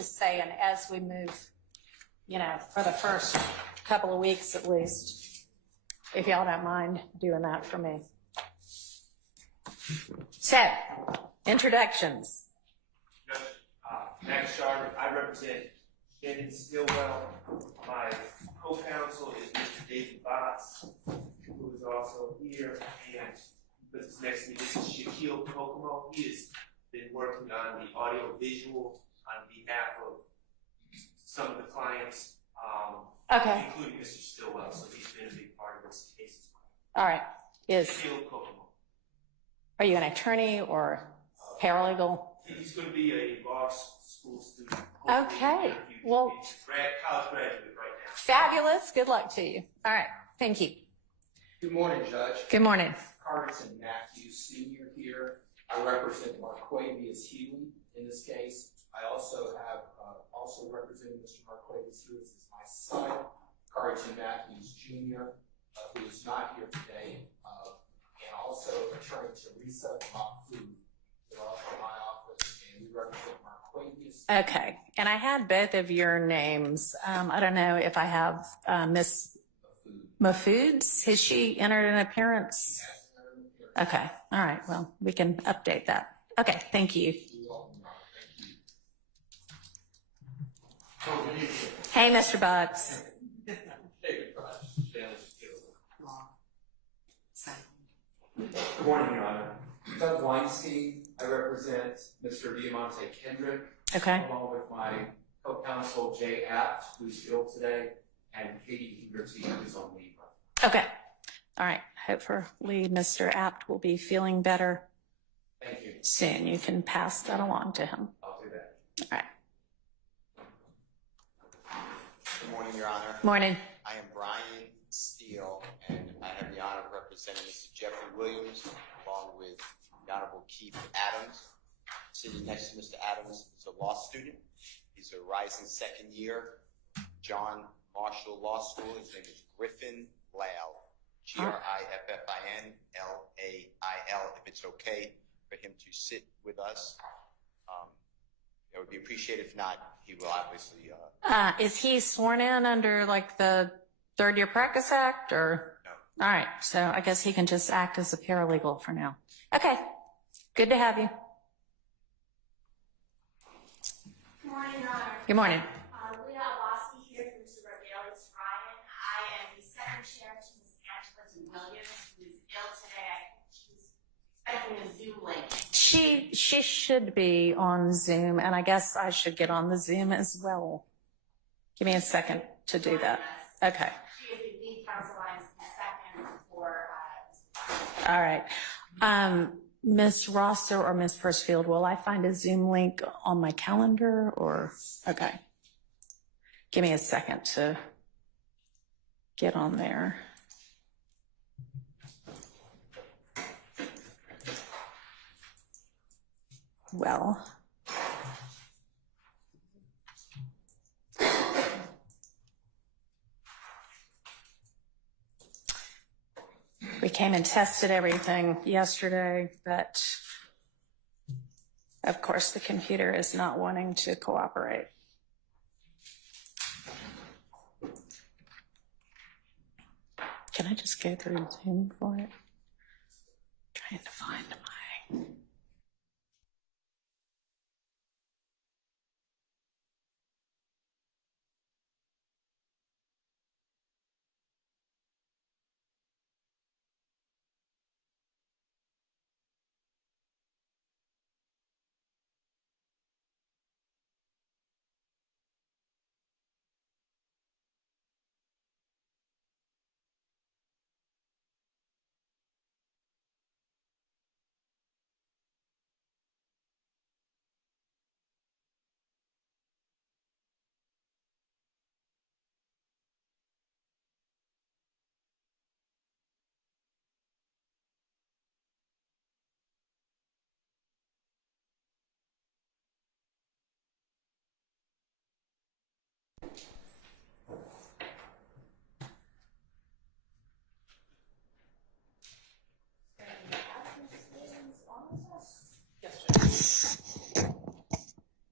just saying, as we move, you know, for the first couple of weeks at least, if y'all don't mind doing that for me. So, introductions. Max Sharp, I represent Shannon Stillwell. My co-counsel is Mr. David Botts, who is also here, and this is next to me. This is Shaquille Kokomo. He has been working on the audio visual on behalf of some of the clients, including Mr. Stillwell, so he's been a big part of this case as well. All right. Shaquille Kokomo. Are you an attorney or paralegal? He's going to be a law school student. Okay. Well, he's college graduate right now. Fabulous. Good luck to you. All right. Thank you. Good morning, Judge. Good morning. Carson Matthews, Sr. here. I represent Marquavius Healy in this case. I also have representing Mr. Marquavius Healy is my son, Carson Matthews, Jr., who is not here today, and also Attorney Teresa Mahfoud. They're all from my office, and we represent Marquavius. Okay. And I had both of your names. I don't know if I have Miss Mahfoud's. Has she entered an appearance? Okay. All right. Well, we can update that. Okay. Thank you. Hey, Mr. Bucks. Good morning, Your Honor. Doug Weinstein. I represent Mr. Diamante Kendrick, Okay. along with my co-counsel Jay Apt, who's ill today, and Katie Hegarty, who's on leave. Okay. All right. Hopefully Mr. Apt will be feeling better Thank you. soon. You can pass that along to him. I'll do that. All right. Good morning, Your Honor. Morning. I am Brian Steele, and I have the honor of representing Mr. Jeffrey Williams, along with the Honorable Keith Adams. Sitting next to Mr. Adams is a law student. He's a rising second year, John Marshall Law School. His name is Griffin Lail, Griffin Lail, if it's okay for him to sit with us. It would be appreciated. If not, he will obviously. Is he sworn in under like the Third Year Practice Act or? No. All right. So I guess he can just act as a paralegal for now. Okay. Good to have you. Good morning, Your Honor. Good morning. Leah Alosky here from Mr. Rebellious Ryan. I am the second chair to Ms. Angela Williams, who is ill today. I think she's expecting a Zoom link. She should be on Zoom, and I guess I should get on the Zoom as well. Give me a second to do that. Okay. She is the lead counsel. I'm the second for All right. Ms. Rosser or Ms. Persfield, will I find a Zoom link on my calendar or? Okay. Give me a second to get on there. Well, we came and tested everything yesterday, but of course the computer is not wanting to cooperate. Can I just go through Zoom for it? Trying to find my...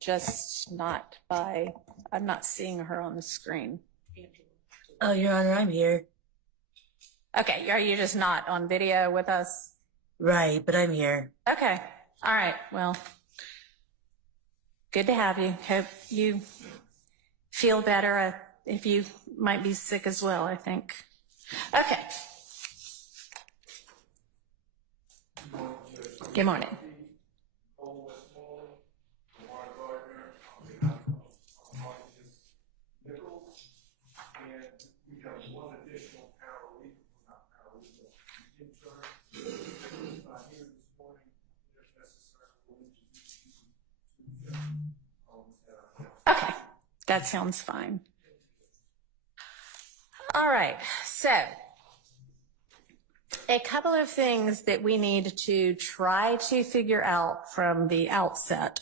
Just not I'm not seeing her on the screen. Oh, Your Honor, I'm here. Okay, are you just not on video with us? Right, but I'm here. Okay, all right, well, good to have you. Hope you feel better. If you might be sick as well, I think. Okay. Good morning. Okay, that sounds fine. All right, so a couple of things that we need to try to figure out from the outset.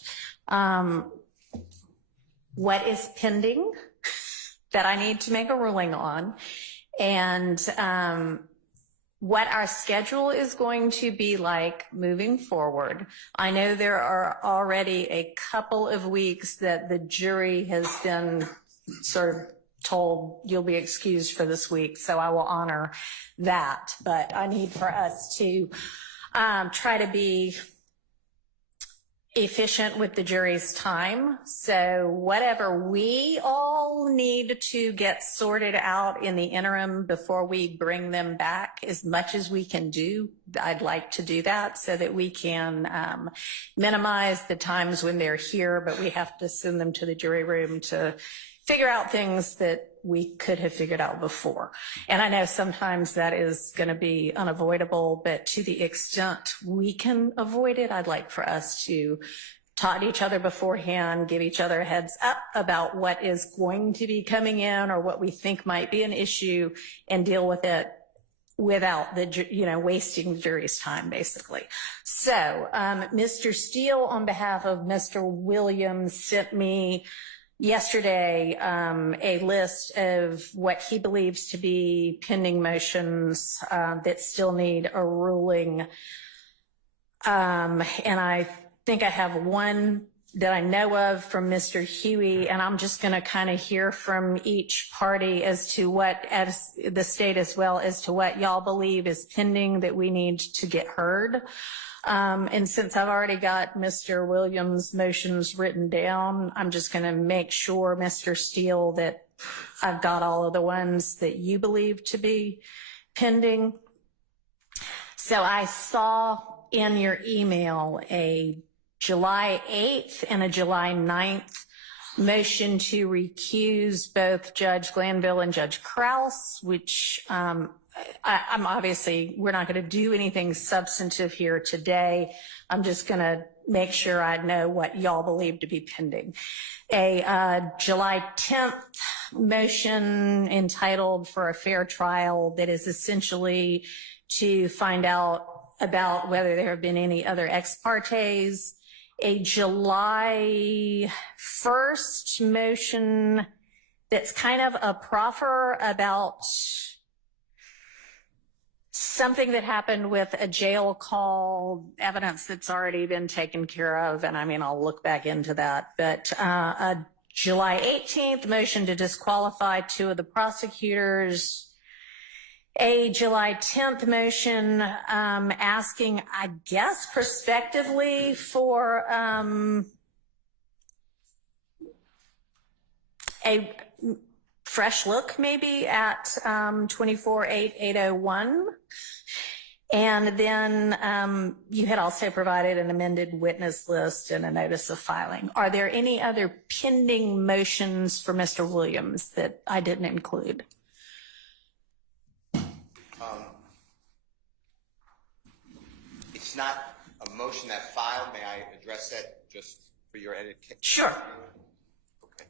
What is pending that I need to make a ruling on, and what our schedule is going to be like moving forward. I know there are already a couple of weeks that the jury has been sort of told you'll be excused for this week, so I will honor that. But I need for us to try to be efficient with the jury's time. So whatever we all need to get sorted out in the interim before we bring them back, as much as we can do, I'd like to do that so that we can minimize the times when they're here, but we have to send them to the jury room to figure out things that we could have figured out before. And I know sometimes that is going to be unavoidable, but to the extent we can avoid it, I'd like for us to talk to each other beforehand, give each other a heads up about what is going to be coming in or what we think might be an issue, and deal with it without wasting the jury's time, basically. So Mr. Steele, on behalf of Mr. Williams, sent me yesterday a list of what he believes to be pending motions that still need a ruling. And I think I have one that I know of from Mr. Huey, and I'm just going to kind of hear from each party as to what, as the state as well, as to what y'all believe is pending that we need to get heard. And since I've already got Mr. Williams' motions written down, I'm just going to make sure, Mr. Steele, that I've got all of the ones that you believe to be pending. So I saw in your email a July 8th and a July 9th motion to recuse both Judge Glanville and Judge Krause, which I'm obviously, we're not going to do anything substantive here today. I'm just going to make sure I know what y'all believe to be pending. A July 10th motion entitled for a fair trial that is essentially to find out about whether there have been any other ex partes. A July 1st motion that's kind of a proffer about something that happened with a jail call, evidence that's already been taken care of. And I mean, I'll look back into that. But a July 18th motion to disqualify 2 of the prosecutors. A July 10th motion asking, I guess, prospectively for a fresh look maybe at 24-8-801. And then you had also provided an amended witness list and a notice of filing. Are there any other pending motions for Mr. Williams that I didn't include? It's not a motion that filed. May I address that just for your education? Sure. Okay.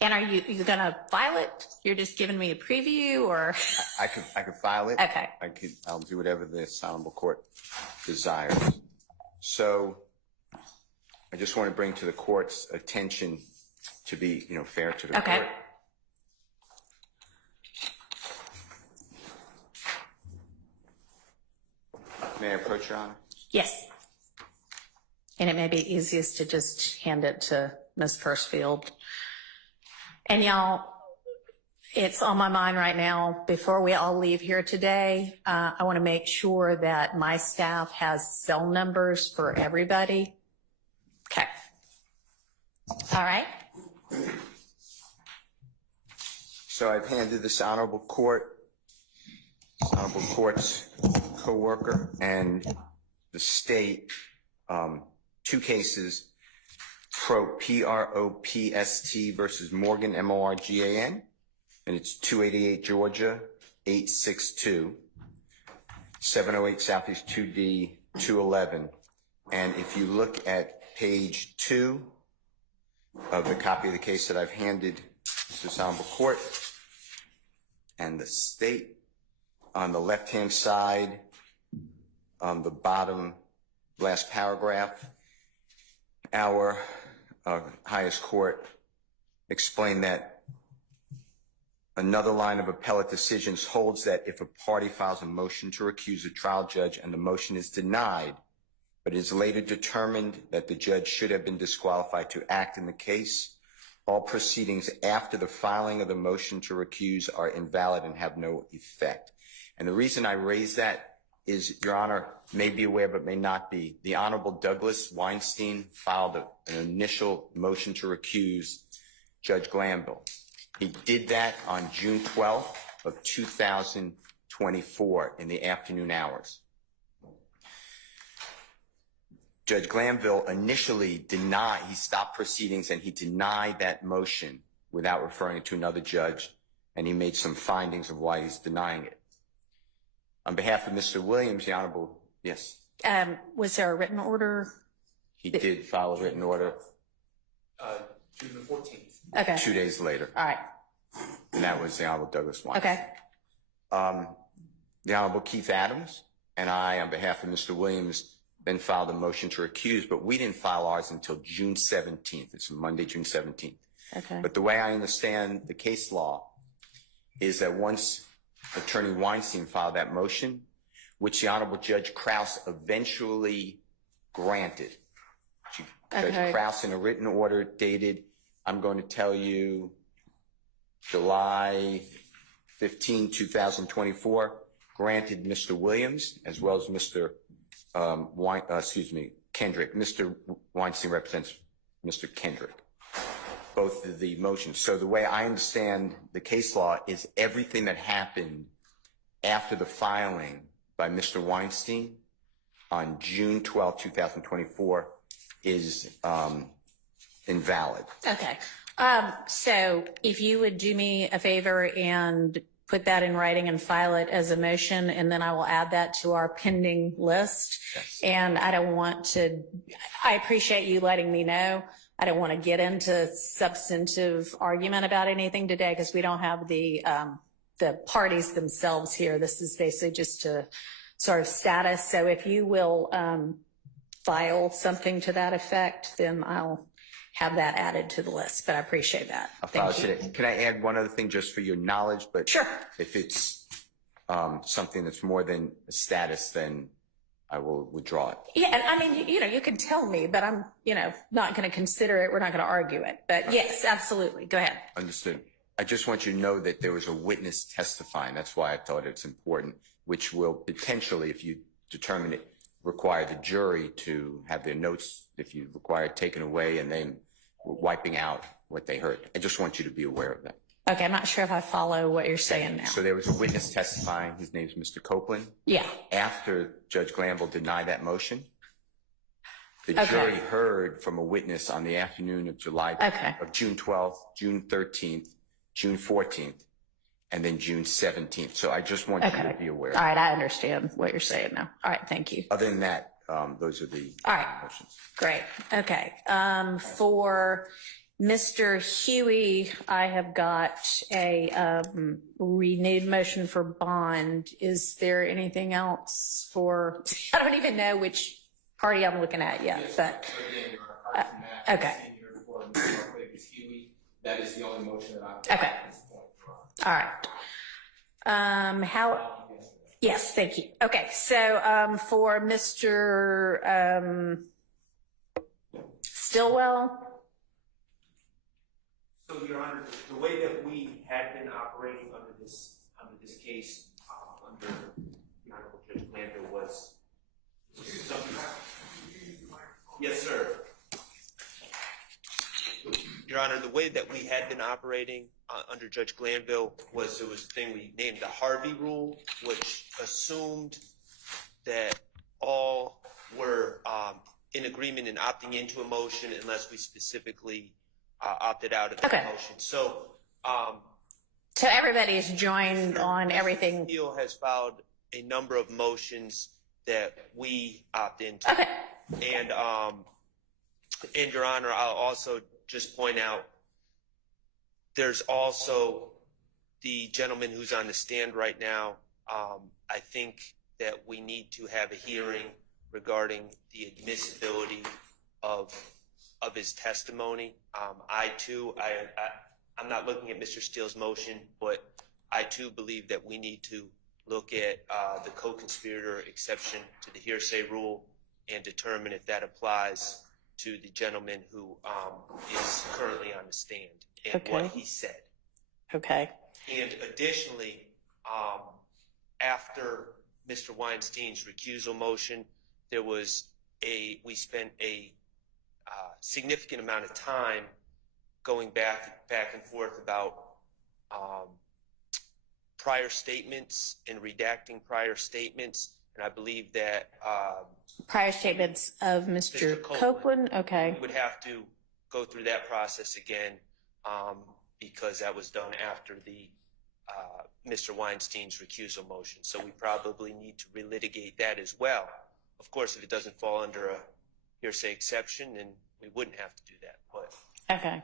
And are you going to file it? You're just giving me a preview, or? I could file it. Okay. I'll do whatever the Honorable Court desires. So I just want to bring to the court's attention, to be, fair to the Okay. court. May I approach, Your Honor? Yes. And it may be easiest to just hand it to Ms. Pursfield. And y'all, it's on my mind right now, before we all leave here today, I want to make sure that my staff has cell numbers for everybody. Okay. All right. So I've handed this honorable court's co-worker and the state 2 cases, PROPST versus Morgan, MORGAN, and it's 288 Georgia, 862, 708 Southeast 2D, 211. And if you look at page 2 of the copy of the case that I've handed to this honorable court and the state, on the left-hand side, on the bottom last paragraph, our highest court explained that another line of appellate decisions holds that if a party files a motion to recuse a trial judge and the motion is denied, but it is later determined that the judge should have been disqualified to act in the case, all proceedings after the filing of the motion to recuse are invalid and have no effect. And the reason I raise that is, Your Honor may be aware but may not be, the Honorable Douglas Weinstein filed an initial motion to recuse Judge Glanville. He did that on June 12th of 2024 in the afternoon hours. Judge Glanville initially he stopped proceedings and he denied that motion without referring it to another judge, and he made some findings of why he's denying it. On behalf of Mr. Williams, the Honorable, yes? Was there a written order? He did file a written order June the 14th. Okay. 2 days later, All right. and that was the Honorable Douglas Weinstein. Okay. The Honorable Keith Adams and I, on behalf of Mr. Williams, then filed a motion to recuse, but we didn't file ours until June 17th. It's Monday, June 17th. Okay. But the way I understand the case law is that once Attorney Weinstein filed that motion, which the Honorable Judge Krause eventually granted. Judge Krause, in a written order dated, I'm going to tell you, July 15, 2024, granted Mr. Williams as well as Mr. Kendrick. Mr. Weinstein represents Mr. Kendrick, both of the motions. So the way I understand the case law is everything that happened after the filing by Mr. Weinstein on June 12, 2024 is invalid. Okay. So if you would do me a favor and put that in writing and file it as a motion, and then I will add that to our pending list. Yes. And I appreciate you letting me know. I don't want to get into substantive argument about anything today because we don't have the parties themselves here. This is basically just a sort of status. So if you will file something to that effect, then I'll have that added to the list. But I appreciate that. I'll file it today. Can I add one other thing just for your knowledge? But sure. If it's something that's more than a status, then I will withdraw it. Yeah, I mean, you can tell me, but I'm, not going to consider it. We're not going to argue it. But yes, absolutely. Go ahead. Understood. I just want you to know that there was a witness testifying. That's why I thought it's important, which will potentially, if you determine it, require the jury to have their notes, if you require it taken away, and then wiping out what they heard. I just want you to be aware of that. Okay, I'm not sure if I follow what you're saying now. So there was a witness testifying. His name's Mr. Copeland. Yeah. After Judge Glanville denied that motion, the Okay. jury heard from a witness on the afternoon of of June 12th, June 13th, June 14th, and then June 17th. So I just want you to be aware. All right, I understand what you're saying now. All right, thank you. Other than that, those are the All right. motions. Great. Okay. For Mr. Huey, I have got a renewed motion for bond. Is there anything else for, I don't even know which party I'm looking at yet, Yes, but, so again, Your Honor, Carson Mack, okay. Senior for Mr. Marquez Huey. That is the only motion that I've Okay. at this point, Your Honor. all right. Yes, thank you. Okay, so for Mr. Stillwell, So, Your Honor, the way that we had been operating under this case, under the Honorable Judge Glanville was something. Yes, sir. Your Honor, the way that we had been operating under Judge Glanville was there was a thing we named the Harvey Rule, which assumed that all were in agreement in opting into a motion unless we specifically opted out of the motion. So everybody's joined on everything. Steele has filed a number of motions that we opt into. Okay. And Your Honor, I'll also just point out there's also the gentleman who's on the stand right now. I think that we need to have a hearing regarding the admissibility of his testimony. I'm not looking at Mr. Steele's motion, but I too believe that we need to look at the co-conspirator exception to the hearsay rule and determine if that applies to the gentleman who is currently on the stand and what he said. Okay. And additionally, after Mr. Weinstein's recusal motion, we spent a significant amount of time going back and forth about prior statements and redacting prior statements, and I believe that Prior statements of Mr. Copeland. Okay. we would have to go through that process again because that was done after the Mr. Weinstein's recusal motion. So we probably need to relitigate that as well. Of course, if it doesn't fall under a hearsay exception, then we wouldn't have to do that. But Okay.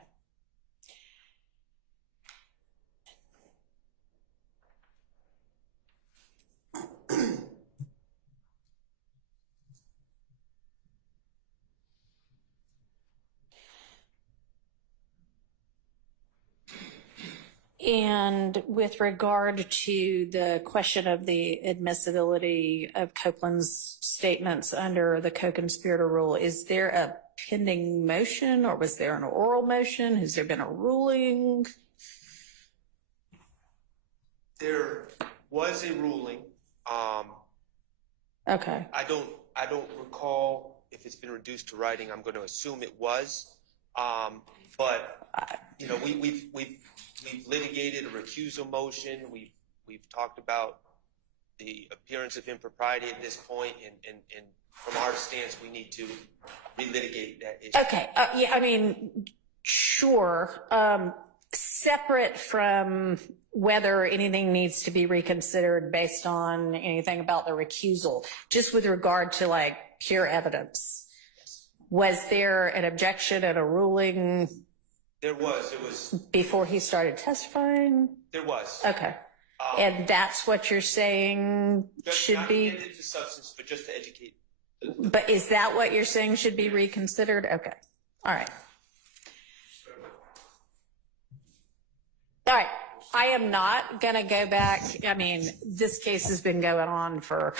And with regard to the question of the admissibility of Copeland's statements under the co-conspirator rule, is there a pending motion or was there an oral motion? Has there been a ruling? there was a ruling. Okay. I don't recall if it's been reduced to writing. I'm going to assume it was. But you know, we've litigated a recusal motion. We've talked about the appearance of impropriety at this point, and from our stance, we need to relitigate that issue. Okay. Yeah, I mean, sure. Separate from whether anything needs to be reconsidered based on anything about the recusal, just with regard to like pure evidence. Was there an objection and a ruling? There was. It was before he started testifying? There was. Okay. And that's what you're saying should not be? Not into substance, but just to educate. But is that what you're saying should be reconsidered? Okay. All right. All right. I am not going to go back. I mean, this case has been going on for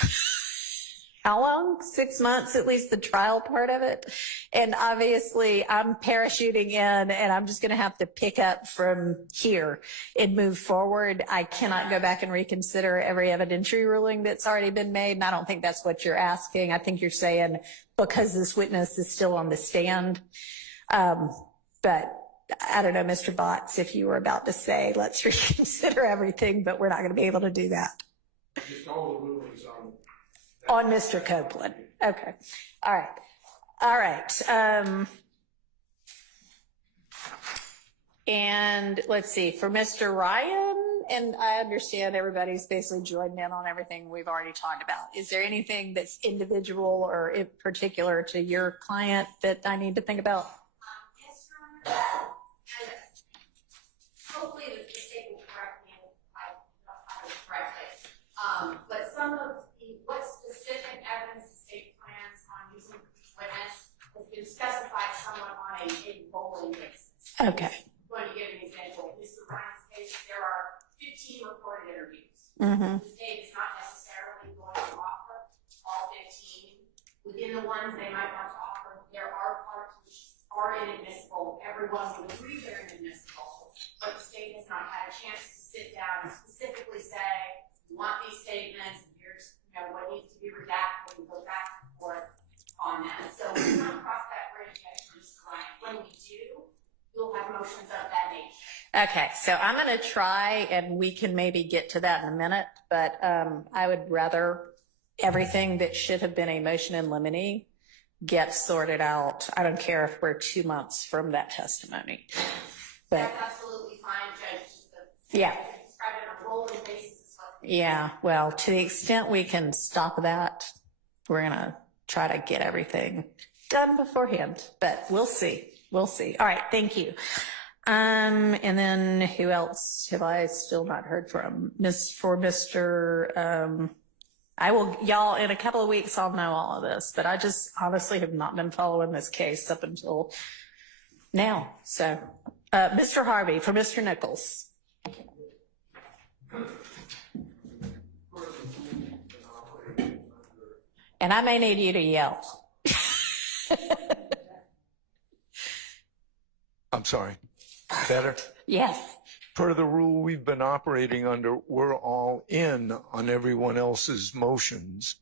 how long? 6 months, at least the trial part of it. And obviously I'm parachuting in and I'm just going to have to pick up from here and move forward. I cannot go back and reconsider every evidentiary ruling that's already been made. And I don't think that's what you're asking. I think you're saying because this witness is still on the stand. But I don't know, Mr. Botts, if you were about to say, let's reconsider everything, but we're not going to be able to do that. Just all the rulings On Mr. Copeland. Okay. All right. All right. And let's see, for Mr. Ryan, and I understand everybody's basically joined in on everything we've already talked about. Is there anything that's individual or in particular to your client that I need to think about? Yes, Your Honor. Hopefully the state will correct me if I have it correctly. But some of what specific evidence the state plans on using this witness has been specified somewhat on a rolling basis. Okay. I'm going to give an example. In Mr. Ryan's case, there are 15 recorded interviews. Mm-hmm. The state is not necessarily the ones they might want to offer, there are parts which are inadmissible. Everyone will agree they're inadmissible, but the state has not had a chance to sit down and specifically say, we want these statements, here's, you know, what needs to be redacted, and go back and forth on that. So we're not cross that bridge yet, Mr. Ryan. When we do, you'll have motions of that nature. Okay, so I'm going to try, and we can maybe get to that in a minute, but I would rather everything that should have been a motion in limine get sorted out. I don't care if we're 2 months from that testimony. But That's absolutely fine, Judge. yeah. Describe it on a rolling basis. Yeah, well, to the extent we can stop that, we're going to try to get everything done beforehand, but we'll see. We'll see. All right, thank you. And then who else have I still not heard from? I will, y'all, in a couple of weeks, I'll know all of this, but I just honestly have not been following this case up until now. So, Mr. Harvey, for Mr. Nichols. And I may need you to yell. I'm sorry. Better? Yes. Per the rule we've been operating under, we're all in on everyone else's motions,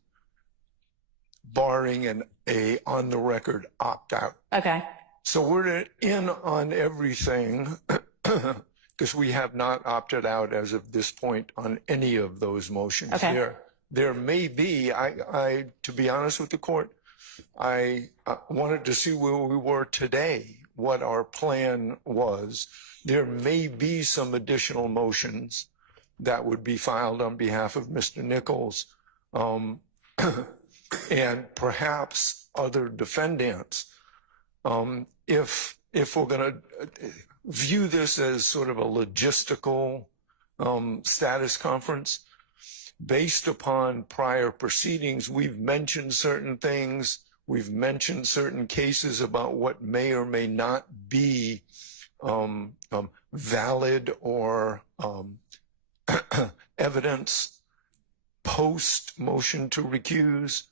barring a on-the-record opt-out. Okay. So we're in on everything because we have not opted out as of this point on any of those motions. Okay. There may be, to be honest with the court, I wanted to see where we were today, what our plan was. There may be some additional motions that would be filed on behalf of Mr. Nichols, and perhaps other defendants. If we're going to view this as sort of a logistical status conference, based upon prior proceedings, we've mentioned certain things. We've mentioned certain cases about what may or may not be valid or evidence post motion to recuse.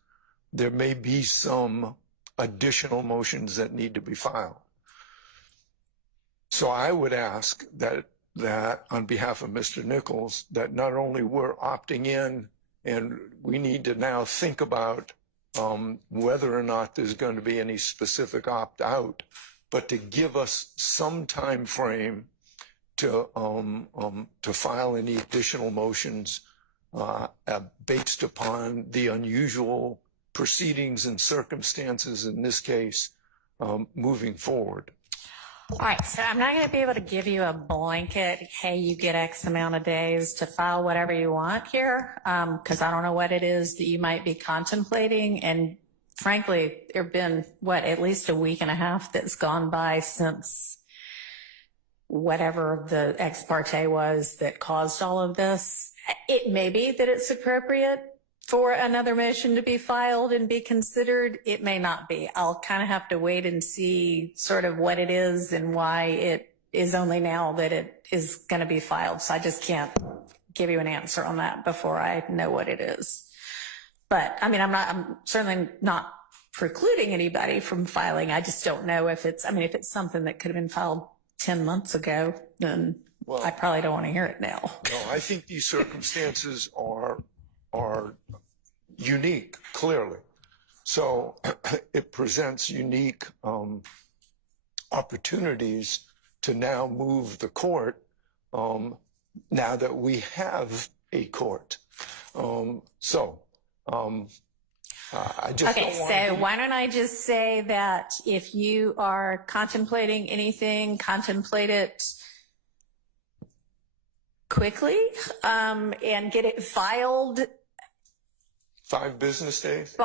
There may be some additional motions that need to be filed. So I would ask that on behalf of Mr. Nichols, that not only we're opting in, and we need to now think about whether or not there's going to be any specific opt-out, but to give us some time frame to file any additional motions based upon the unusual proceedings and circumstances in this case moving forward. All right, so I'm not going to be able to give you a blanket, hey, you get X amount of days to file whatever you want here, because I don't know what it is that you might be contemplating. And frankly, there have been, at least a week and a half that's gone by since whatever the ex parte was that caused all of this. It may be that it's appropriate for another motion to be filed and be considered. It may not be. I'll kind of have to wait and see sort of what it is and why it is only now that it is going to be filed. So I just can't give you an answer on that before I know what it is. But I mean, I'm certainly not precluding anybody from filing. I just don't know if it's something that could have been filed 10 months ago, then I probably don't want to hear it now. No, I think these circumstances are unique, clearly. So it presents unique opportunities to now move the court now that we have a court. I just Okay, so why don't I just say that if you are contemplating anything, contemplate it quickly and get it filed 5 business days?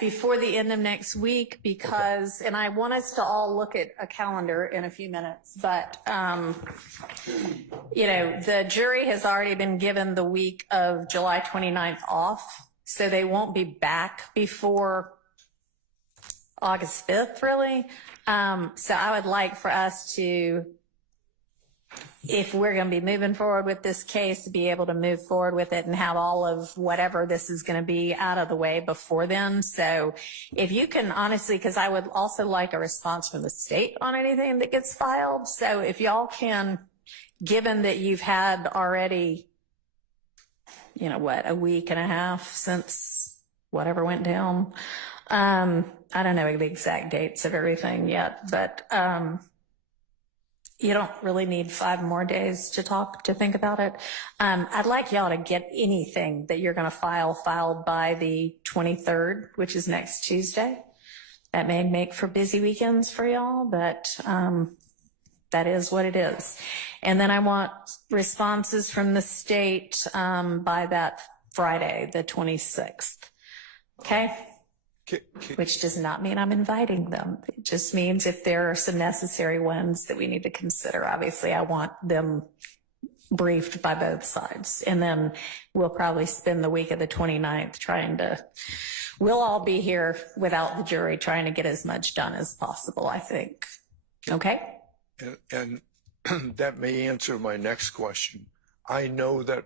Before the end of next week, because, and I want us to all look at a calendar in a few minutes, but, the jury has already been given the week of July 29th off, so they won't be back before August 5th, really. So I would like for us to if we're going to be moving forward with this case, to be able to move forward with it and have all of whatever this is going to be out of the way before then. So if you can honestly, because I would also like a response from the state on anything that gets filed. So if y'all can, given that you've had already, you know, what, a week and a half since whatever went down. I don't know the exact dates of everything yet, but you don't really need 5 more days to think about it. I'd like y'all to get anything that you're going to filed by the 23rd, which is next Tuesday. That may make for busy weekends for y'all, but that is what it is. And then I want responses from the state by that Friday, the 26th. Okay? Which does not mean I'm inviting them. It just means if there are some necessary ones that we need to consider. Obviously, I want them briefed by both sides. And then we'll probably spend the week of the 29th we'll all be here without the jury trying to get as much done as possible, I think. Okay? And that may answer my next question. I know that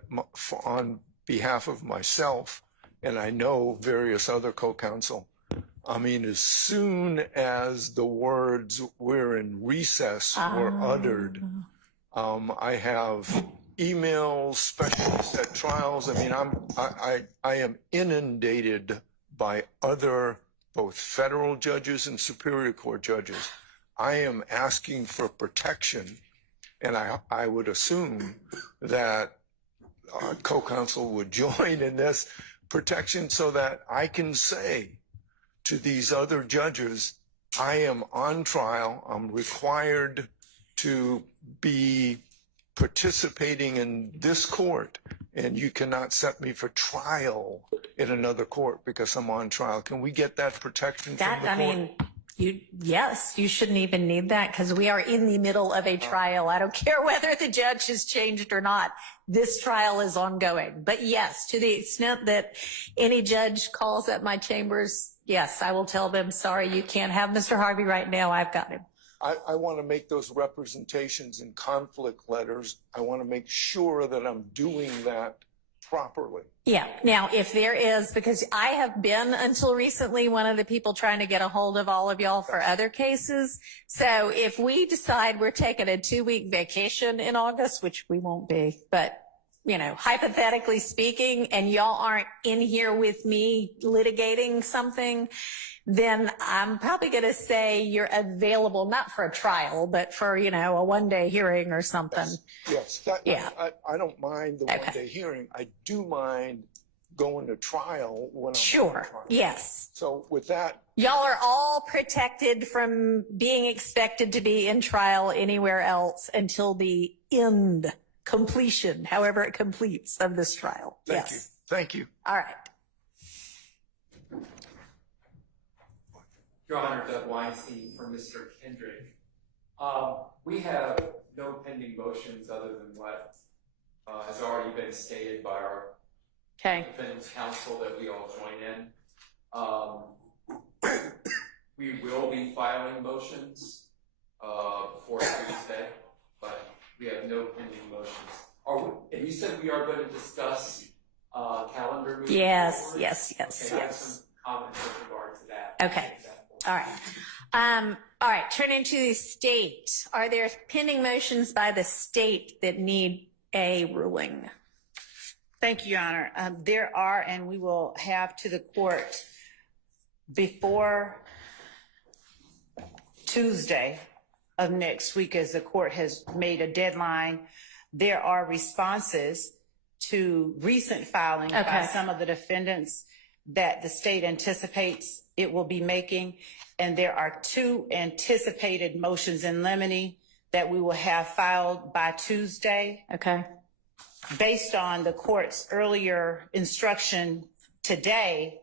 on behalf of myself, and I know various other co-counsel, I mean, as soon as the words "we're in recess" were uttered, I have emails, specialists at trials. I mean, I am inundated by other, both federal judges and Superior Court judges. I am asking for protection, and I would assume that co-counsel would join in this protection so that I can say to these other judges, I am on trial. I'm required to be participating in this court, and you cannot set me for trial in another court because I'm on trial. Can we get that protection from the court? Yes, you shouldn't even need that because we are in the middle of a trial. I don't care whether the judge has changed or not. This trial is ongoing. But yes, to the extent that any judge calls at my chambers, yes, I will tell them, sorry, you can't have Mr. Harvey right now. I've got him. I want to make those representations in conflict letters. I want to make sure that I'm doing that properly. Yeah. Now, if there is, because I have been until recently one of the people trying to get a hold of all of y'all for other cases. So if we decide we're taking a 2-week vacation in August, which we won't be, but you know, hypothetically speaking, and y'all aren't in here with me litigating something, then I'm probably going to say you're available, not for a trial, but for, you know, a 1-day hearing or something. Yes. Yeah. I don't mind the 1-day hearing. I do mind going to trial when I'm Sure. on trial. Yes. So with that, Y'all are all protected from being expected to be in trial anywhere else until the completion, however it completes, of this trial. thank you. Thank you. All right. Your Honor, Doug Weinstein for Mr. Kendrick. We have no pending motions other than what has already been stated by our defendant's counsel that we all join in. We will be filing motions before Tuesday, but we have no pending motions. And you said we are going to discuss calendar moving Yes, forward? yes. Okay, I have some comments with regard to that. Okay. All right. All right. Turning to the state. Are there pending motions by the state that need a ruling? Thank you, Your Honor. There are, and we will have to the court before Tuesday of next week, as the court has made a deadline. There are responses to recent filings by some of the defendants that the state anticipates it will be making. And there are 2 anticipated motions in limine that we will have filed by Tuesday. Okay. Based on the court's earlier instruction today,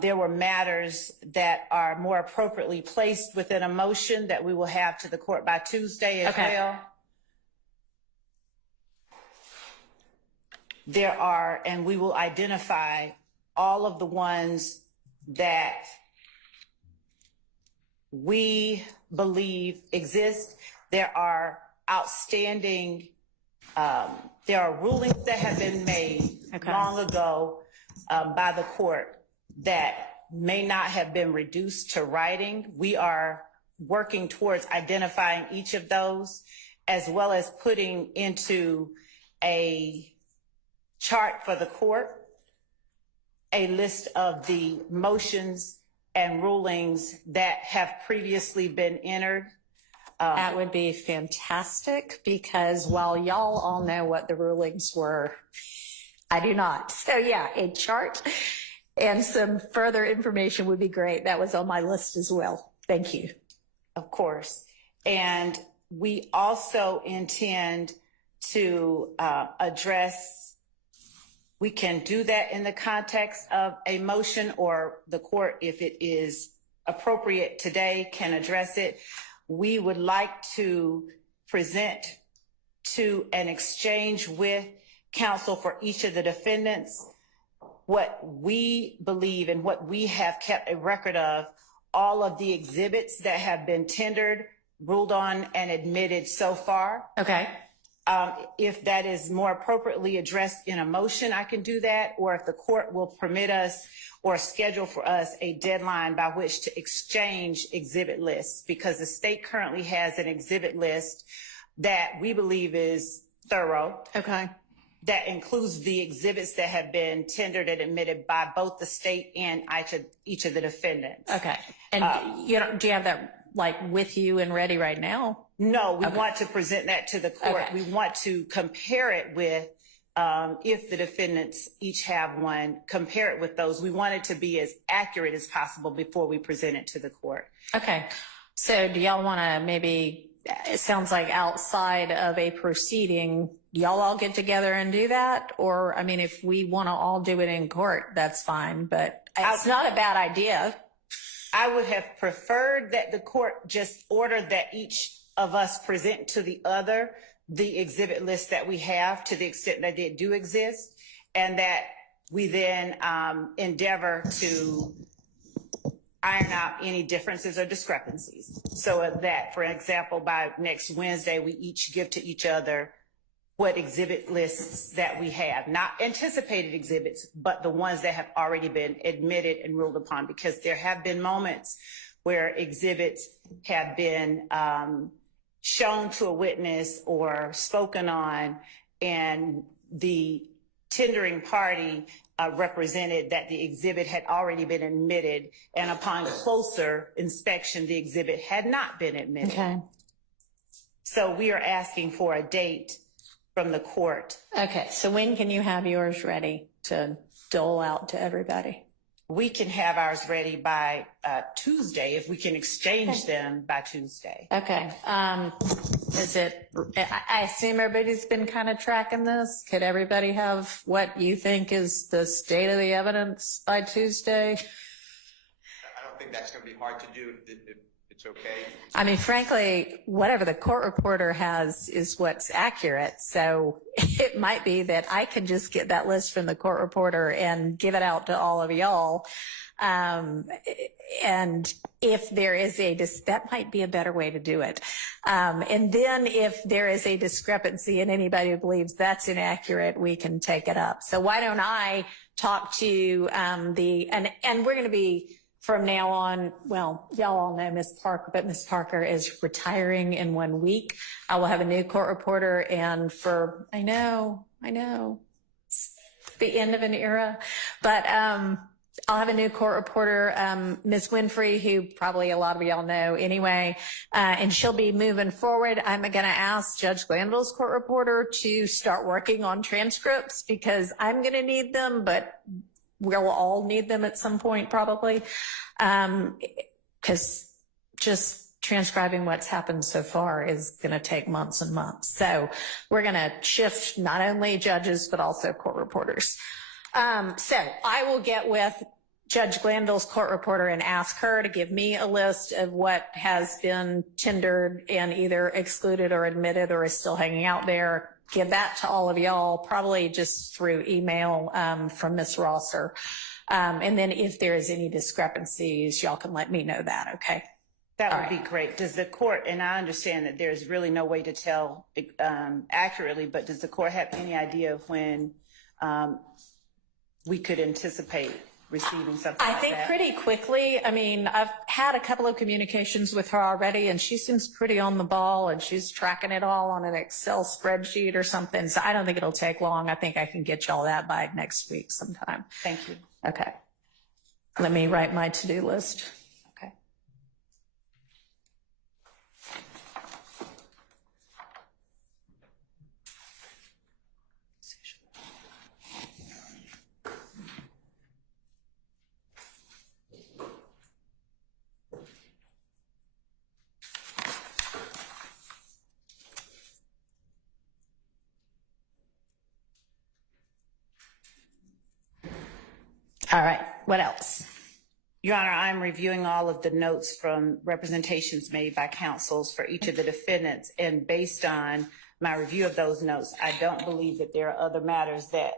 there were matters that are more appropriately placed within a motion that we will have to the court by Tuesday as well. There are, and we will identify all of the ones that we believe exist. There are outstanding, there are rulings that have been made long ago by the court that may not have been reduced to writing. We are working towards identifying each of those, as well as putting into a chart for the court a list of the motions and rulings that have previously been entered. That would be fantastic, because while y'all all know what the rulings were, I do not. So yeah, a chart and some further information would be great. That was on my list as well. Thank you. Of course. And we also intend to address, we can do that in the context of a motion, or the court, if it is appropriate today, can address it. We would like to present to an exchange with counsel for each of the defendants what we believe and what we have kept a record of, all of the exhibits that have been tendered, ruled on, and admitted so far. Okay. If that is more appropriately addressed in a motion, I can do that, or if the court will permit us or schedule for us a deadline by which to exchange exhibit lists, because the state currently has an exhibit list that we believe is thorough. Okay. That includes the exhibits that have been tendered and admitted by both the state and each of the defendants. Okay. And do you have that like with you and ready right now? No, we want to present that to the court. Okay. We want to compare it with, if the defendants each have one, compare it with those. We want it to be as accurate as possible before we present it to the court. Okay. So do y'all want to maybe, it sounds like outside of a proceeding, y'all all get together and do that? Or, I mean, if we want to all do it in court, that's fine, but it's not a bad idea. I would have preferred that the court just order that each of us present to the other the exhibit list that we have, to the extent that they do exist, and that we then endeavor to iron out any differences or discrepancies. So that, for example, by next Wednesday, we each give to each other what exhibit lists that we have, not anticipated exhibits, but the ones that have already been admitted and ruled upon, because there have been moments where exhibits have been shown to a witness or spoken on, and the tendering party represented that the exhibit had already been admitted, and upon closer inspection, the exhibit had not been admitted. Okay. So we are asking for a date from the court. Okay. So when can you have yours ready to dole out to everybody? We can have ours ready by Tuesday, if we can exchange them by Tuesday. Okay. Is it, I assume everybody's been kind of tracking this. Could everybody have what you think is the state of the evidence by Tuesday? I don't think that's going to be hard to do if it's okay. I mean, frankly, whatever the court reporter has is what's accurate. So it might be that I can just get that list from the court reporter and give it out to all of y'all. And if there is that might be a better way to do it. And then if there is a discrepancy and anybody who believes that's inaccurate, we can take it up. So why don't I talk to and we're going to be, from now on, well, y'all all know Ms. Parker, but Ms. Parker is retiring in 1 week. I will have a new court reporter, and I know, it's the end of an era, but I'll have a new court reporter, Ms. Winfrey, who probably a lot of y'all know anyway, and she'll be moving forward. I'm going to ask Judge Glanville's court reporter to start working on transcripts, because I'm going to need them, but we'll all need them at some point probably, because just transcribing what's happened so far is going to take months and months. So we're going to shift not only judges, but also court reporters. So I will get with Judge Glanville's court reporter and ask her to give me a list of what has been tendered and either excluded or admitted or is still hanging out there. Give that to all of y'all, probably just through email from Ms. Rosser. And then if there is any discrepancies, y'all can let me know that, okay? That All would right. be great. Does the court, and I understand that there's really no way to tell accurately, but does the court have any idea of when we could anticipate receiving something I like think that? pretty quickly. I mean, I've had a couple of communications with her already, and she seems pretty on the ball, and she's tracking it all on an Excel spreadsheet or something. So I don't think it'll take long. I think I can get y'all that by next week sometime. Thank you. Okay. Let me write my to-do list. Okay. All right. What else? Your Honor, I'm reviewing all of the notes from representations made by counsels for each of the defendants, and based on my review of those notes, I don't believe that there are other matters that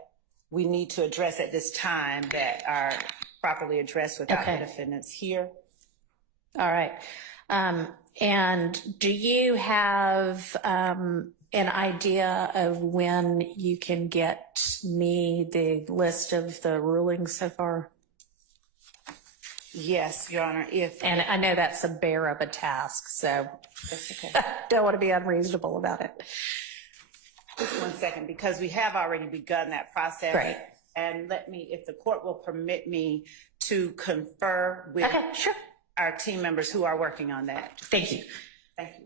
we need to address at this time that are properly addressed without Okay. the defendants here. All right. And do you have an idea of when you can get me the list of the rulings so far? Yes, Your Honor, if And I know that's a bear of a task, so that's okay. don't want to be unreasonable about it. Just 1 second, because we have already begun that process. Great. And let me, if the court will permit me to confer with Okay, sure. our team members who are working on that. Thank you. Thank you.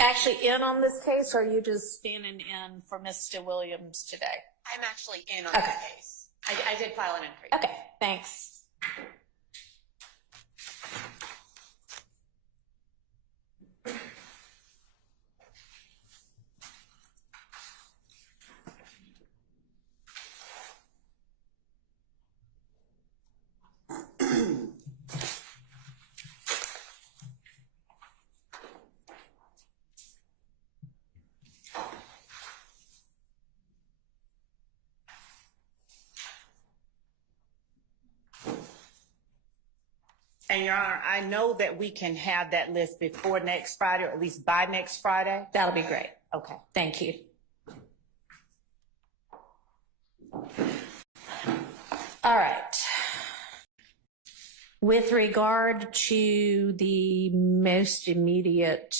Actually in on this case, or are you just standing in for Mr. Williams today? I'm actually in on Okay. this case. I did file an inquiry. Okay, thanks. And Your Honor, I know that we can have that list before next Friday, or at least by next Friday. That'll be great. Okay. Thank you. All right. With regard to the most immediate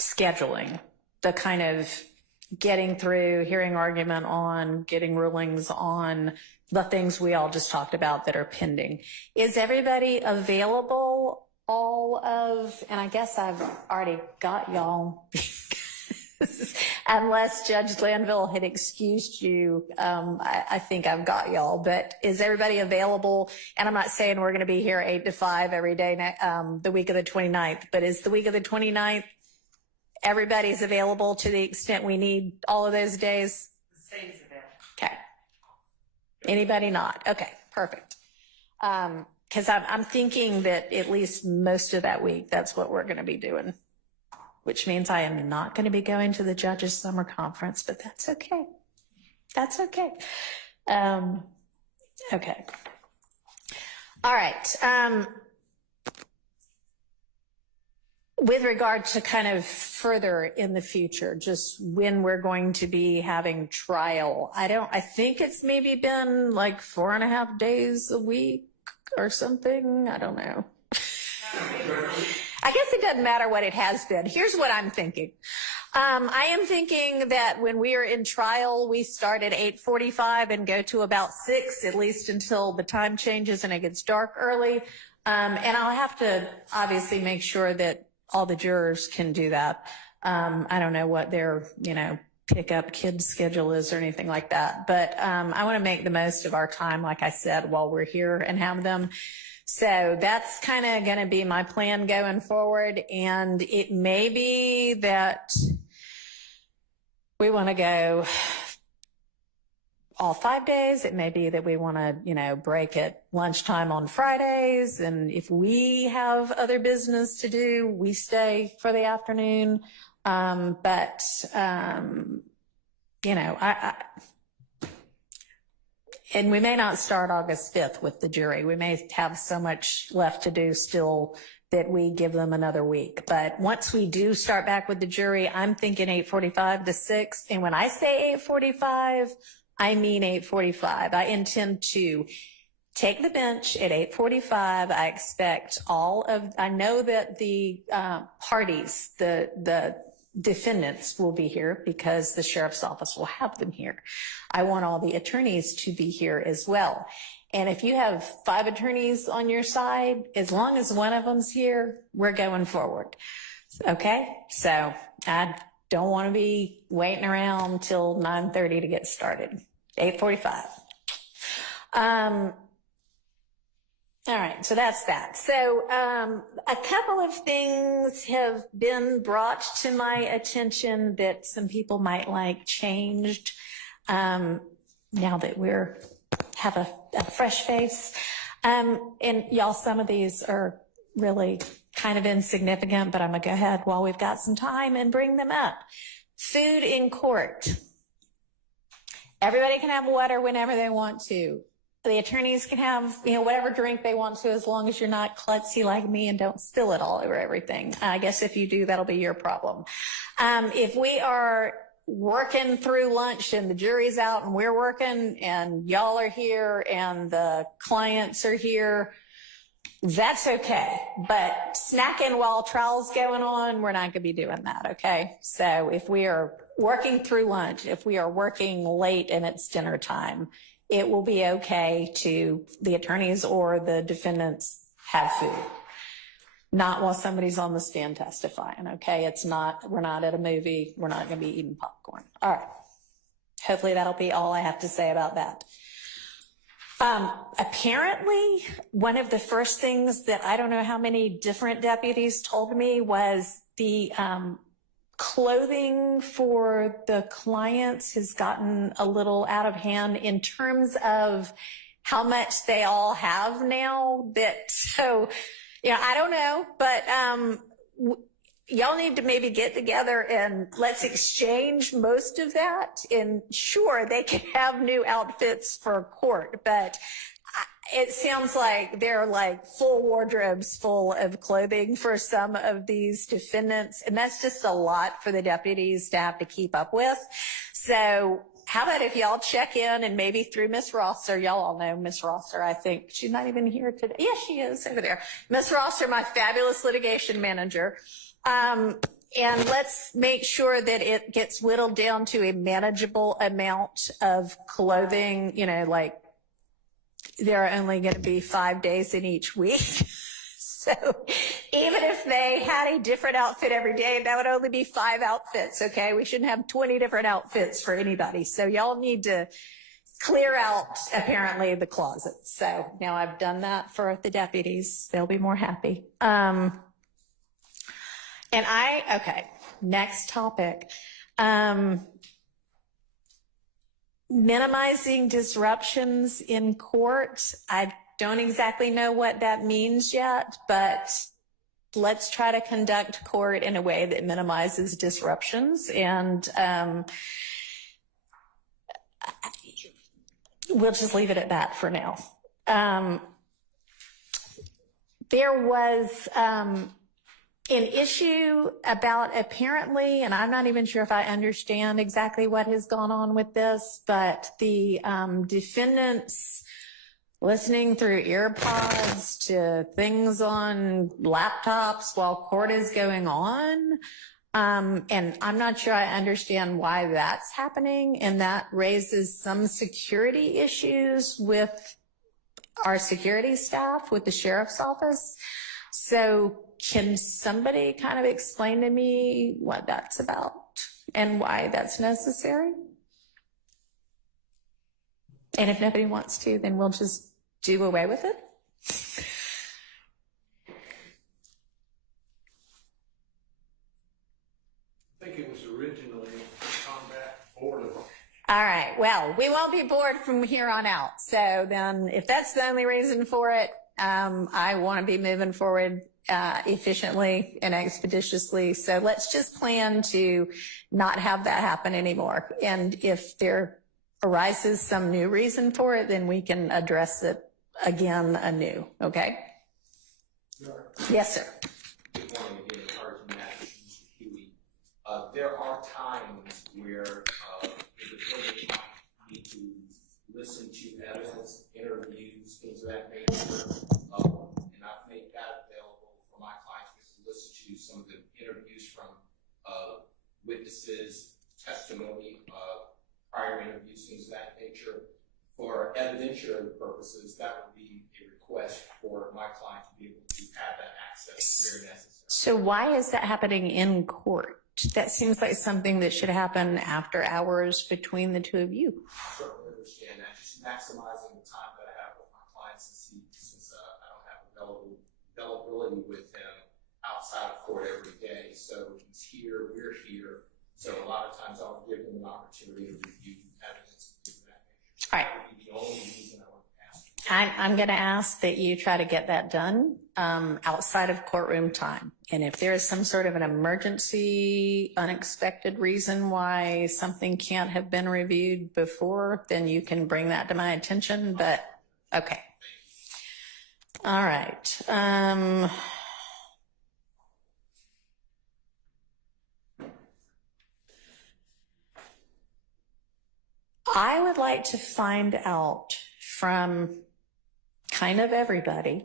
scheduling, the kind of getting through, hearing argument on, getting rulings on the things we all just talked about that are pending. Is everybody available all of, and I guess I've already got y'all, unless Judge Glanville had excused you, I think I've got y'all, but is everybody available? And I'm not saying we're going to be here 8 to 5 every day, the week of the 29th, but is the week of the 29th, everybody's available to the extent we need all of those days? Okay. Anybody not? Okay, perfect. Because I'm thinking that at least most of that week, that's what we're going to be doing, which means I am not going to be going to the judges' summer conference, but that's okay. That's okay. Okay. All right. With regard to kind of further in the future, just when we're going to be having trial, I think it's maybe been like 4.5 days a week or something. I don't know. I guess it doesn't matter what it has been. Here's what I'm thinking. I am thinking that when we are in trial, we start at 8:45 and go to about 6, at least until the time changes and it gets dark early. And I'll have to obviously make sure that all the jurors can do that. I don't know what their, pick up kids schedule is or anything like that. But I want to make the most of our time, like I said, while we're here and have them. So that's kind of going to be my plan going forward. And it may be that we want to go all 5 days. It may be that we want to, break at lunchtime on Fridays. And if we have other business to do, we stay for the afternoon. And we may not start August 5th with the jury. We may have so much left to do still that we give them another week. But once we do start back with the jury, I'm thinking 8:45 to 6. And when I say 8:45, I mean 8:45. I intend to take the bench at 8:45. I expect I know that the parties, the defendants will be here because the sheriff's office will have them here. I want all the attorneys to be here as well. And if you have 5 attorneys on your side, as long as one of them's here, we're going forward. Okay? So I don't want to be waiting around till 9:30 to get started. 8:45. All right, so that's that. So a couple of things have been brought to my attention that some people might like changed now that have a fresh face. And y'all, some of these are really kind of insignificant, but I'm gonna go ahead while we've got some time and bring them up. Food in court. Everybody can have water whenever they want to. The attorneys can have, whatever drink they want to, as long as you're not klutzy like me and don't spill it all over everything. I guess if you do, that'll be your problem. If we are working through lunch and the jury's out and we're working and y'all are here and the clients are here, that's okay. But snacking while trial's going on, we're not going to be doing that, okay? So if we are working through lunch, if we are working late and it's dinner time, it will be okay to the attorneys or the defendants have food. Not while somebody's on the stand testifying, okay? We're not at a movie. We're not going to be eating popcorn. All right. Hopefully that'll be all I have to say about that. Apparently, one of the first things that I don't know how many different deputies told me was the clothing for the clients has gotten a little out of hand in terms of how much they all have now. I don't know, but y'all need to maybe get together and let's exchange most of that. And sure, they can have new outfits for court, but it sounds like they're like full wardrobes full of clothing for some of these defendants. And that's just a lot for the deputies to have to keep up with. So how about if y'all check in and maybe through Miss Rosser, y'all all know Miss Rosser, I think. She's not even here today. Yes, she is over there. Miss Rosser, my fabulous litigation manager. And let's make sure that it gets whittled down to a manageable amount of clothing, like there are only going to be 5 days in each week. So even if they had a different outfit every day, that would only be 5 outfits, okay? We shouldn't have 20 different outfits for anybody. So y'all need to clear out, apparently, the closet. So now I've done that for the deputies. They'll be more happy. Okay, next topic. Minimizing disruptions in court. I don't exactly know what that means yet, but let's try to conduct court in a way that minimizes disruptions. And we'll just leave it at that for now. There was an issue about apparently, and I'm not even sure if I understand exactly what has gone on with this, but the defendants listening through earpods to things on laptops while court is going on. And I'm not sure I understand why that's happening. And that raises some security issues with our security staff, with the sheriff's office. So can somebody kind of explain to me what that's about and why that's necessary? And if nobody wants to, then we'll just do away with it. I think it was originally to combat All right. Well, we won't be bored from here on out. So then if that's the only reason for it, I want to be moving forward efficiently and expeditiously. So let's just plan to not have that happen anymore. And if there arises some new reason for it, then we can address it again anew. Okay? Yes, sir. Good morning again, Sergeant Matthews, Mr. Huey. There are times where the defendant might need to listen to evidence, interviews, things of that nature. And I've made that available for my clients to listen to some of the interviews from witnesses, testimony, prior interviews, things of that nature. For evidentiary purposes, that would be a request for my client to be able to have that access where necessary. So why is that happening in court? That seems like something that should happen after hours between the two of you. I certainly understand that. Just maximizing the time that I have with my clients since I don't have availability with him outside of court every day. So he's here, we're here. So a lot of times I'll give him an opportunity to review evidence and things of that nature. All right. That would be the only reason I would ask. I'm going to ask that you try to get that done outside of courtroom time. And if there is some sort of an emergency, unexpected reason why something can't have been reviewed before, then you can bring that to my attention. But okay. All right. I would like to find out from kind of everybody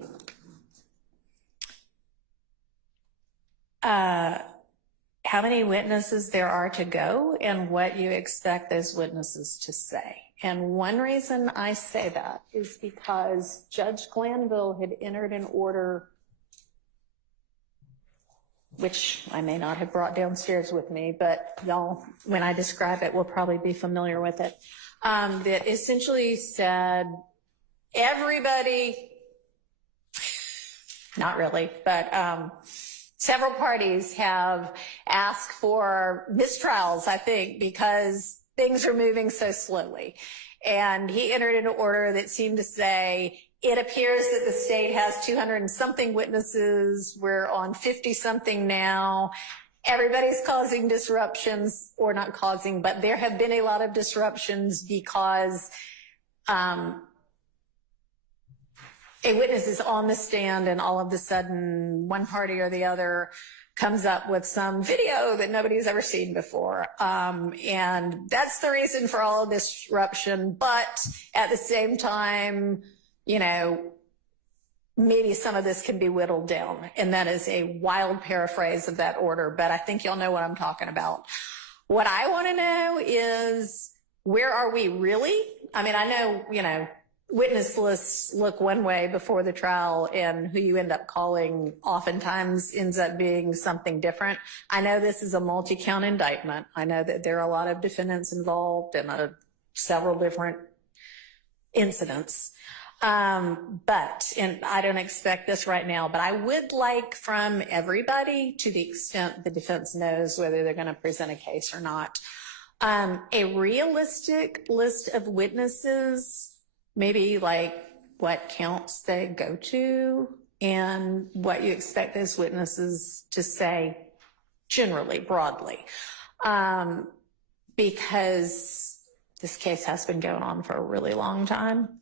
how many witnesses there are to go and what you expect those witnesses to say. And one reason I say that is because Judge Glanville had entered an order, which I may not have brought downstairs with me, but y'all, when I describe it, will probably be familiar with it, that essentially said everybody, not really, but several parties have asked for mistrials, I think, because things are moving so slowly. And he entered an order that seemed to say, it appears that the state has 200 and something witnesses. We're on 50 something now. Everybody's causing disruptions, or not causing, but there have been a lot of disruptions because a witness is on the stand and all of a sudden one party or the other comes up with some video that nobody's ever seen before. And that's the reason for all of this disruption. But at the same time, you know, maybe some of this can be whittled down. And that is a wild paraphrase of that order, but I think y'all know what I'm talking about. What I want to know is, where are we really? I mean, I know, you know, witness lists look one way before the trial, and who you end up calling oftentimes ends up being something different. I know this is a multi-count indictment. I know that there are a lot of defendants involved in several different incidents. And I don't expect this right now, but I would like from everybody, to the extent the defense knows whether they're going to present a case or not, a realistic list of witnesses, maybe like what counts they go to and what you expect those witnesses to say generally, broadly. Because this case has been going on for a really long time.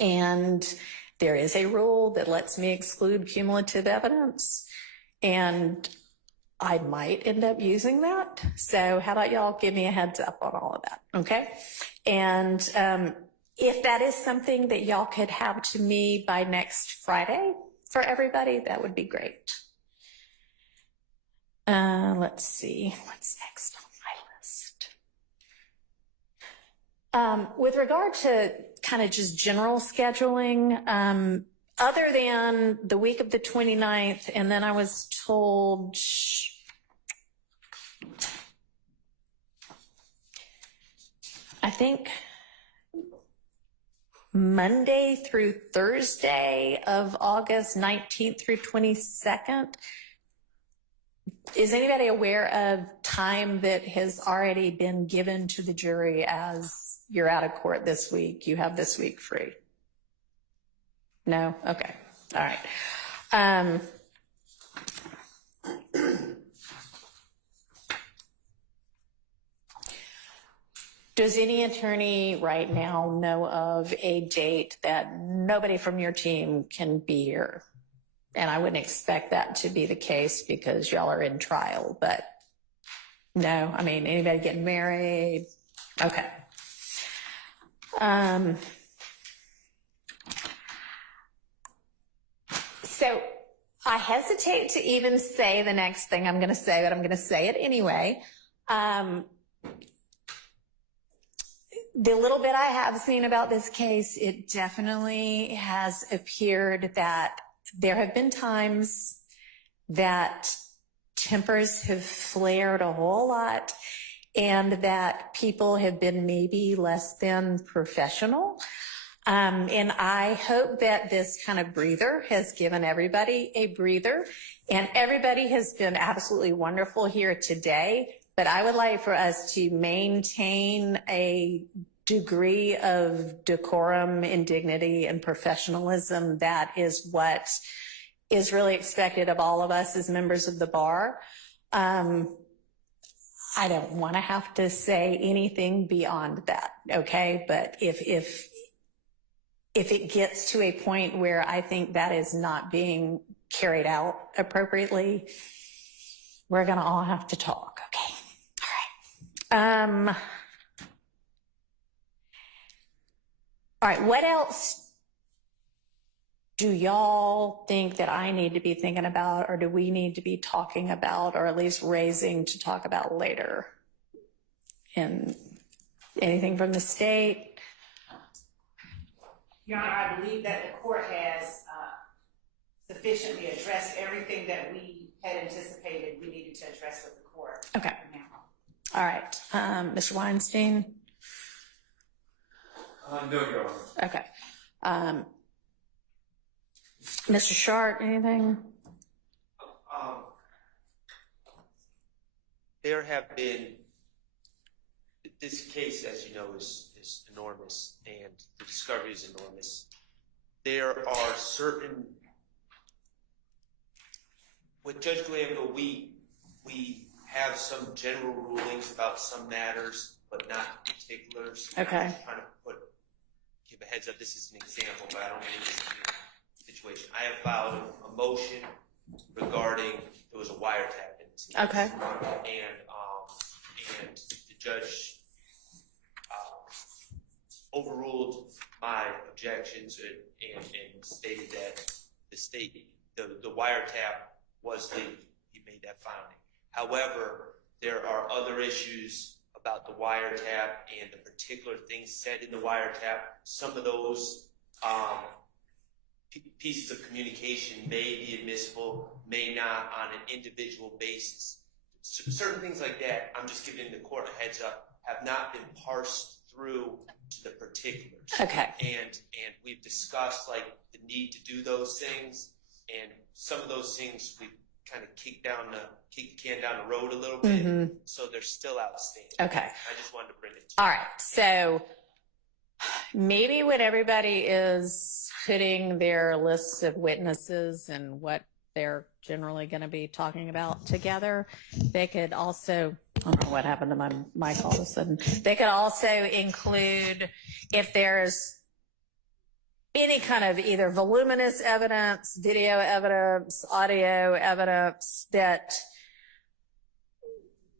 And there is a rule that lets me exclude cumulative evidence, and I might end up using that. So how about y'all give me a heads up on all of that, okay? And if that is something that y'all could have to me by next Friday for everybody, that would be great. Let's see, what's next on my list? With regard to kind of just general scheduling, other than the week of the 29th, and then I was told, I think Monday through Thursday of August 19th through 22nd, Is anybody aware of time that has already been given to the jury as you're out of court this week? You have this week free? No? Okay. All right. Does any attorney right now know of a date that nobody from your team can be here? And I wouldn't expect that to be the case because y'all are in trial, but no, I mean, anybody getting married? Okay. So I hesitate to even say the next thing I'm going to say, but I'm going to say it anyway. The little bit I have seen about this case, it definitely has appeared that there have been times that tempers have flared a whole lot and that people have been maybe less than professional. And I hope that this kind of breather has given everybody a breather, and everybody has been absolutely wonderful here today. But I would like for us to maintain a degree of decorum and dignity and professionalism. That is what is really expected of all of us as members of the bar. I don't want to have to say anything beyond that, okay? But if it gets to a point where I think that is not being carried out appropriately, we're going to all have to talk, okay? All right. All right, what else do y'all think that I need to be thinking about, or do we need to be talking about, or at least raising to talk about later? And anything from the state? Your Honor, I believe that the court has sufficiently addressed everything that we had anticipated we needed to address with the court. Okay. All right. Mr. Weinstein? No, Your Honor. Okay. Mr. Sharp, anything? There have been, this case, as you know, is enormous, and the discovery is enormous. There are certain, with Judge Glanville, we have some general rulings about some matters, but not particulars. Okay. I'm trying to give a heads up. This is an example, but I don't think this is the situation. I have filed a motion regarding, there was a wiretap in this case. Okay. And the judge overruled my objections and stated that the wiretap was legal. He made that finding. However, there are other issues about the wiretap and the particular things said in the wiretap. Some of those pieces of communication may be admissible, may not on an individual basis. Certain things like that, I'm just giving the court a heads up, have not been parsed through to the particulars. Okay. And we've discussed like the need to do those things, and some of those things we've kind of kick the can down the road a little bit, so they're still outstanding. Okay. I just wanted to bring it to you. All right. So maybe when everybody is putting their lists of witnesses and what they're generally going to be talking about together, they could also, I don't know what happened to my mic all of a sudden. They could also include, if there's any kind of either voluminous evidence, video evidence, audio evidence that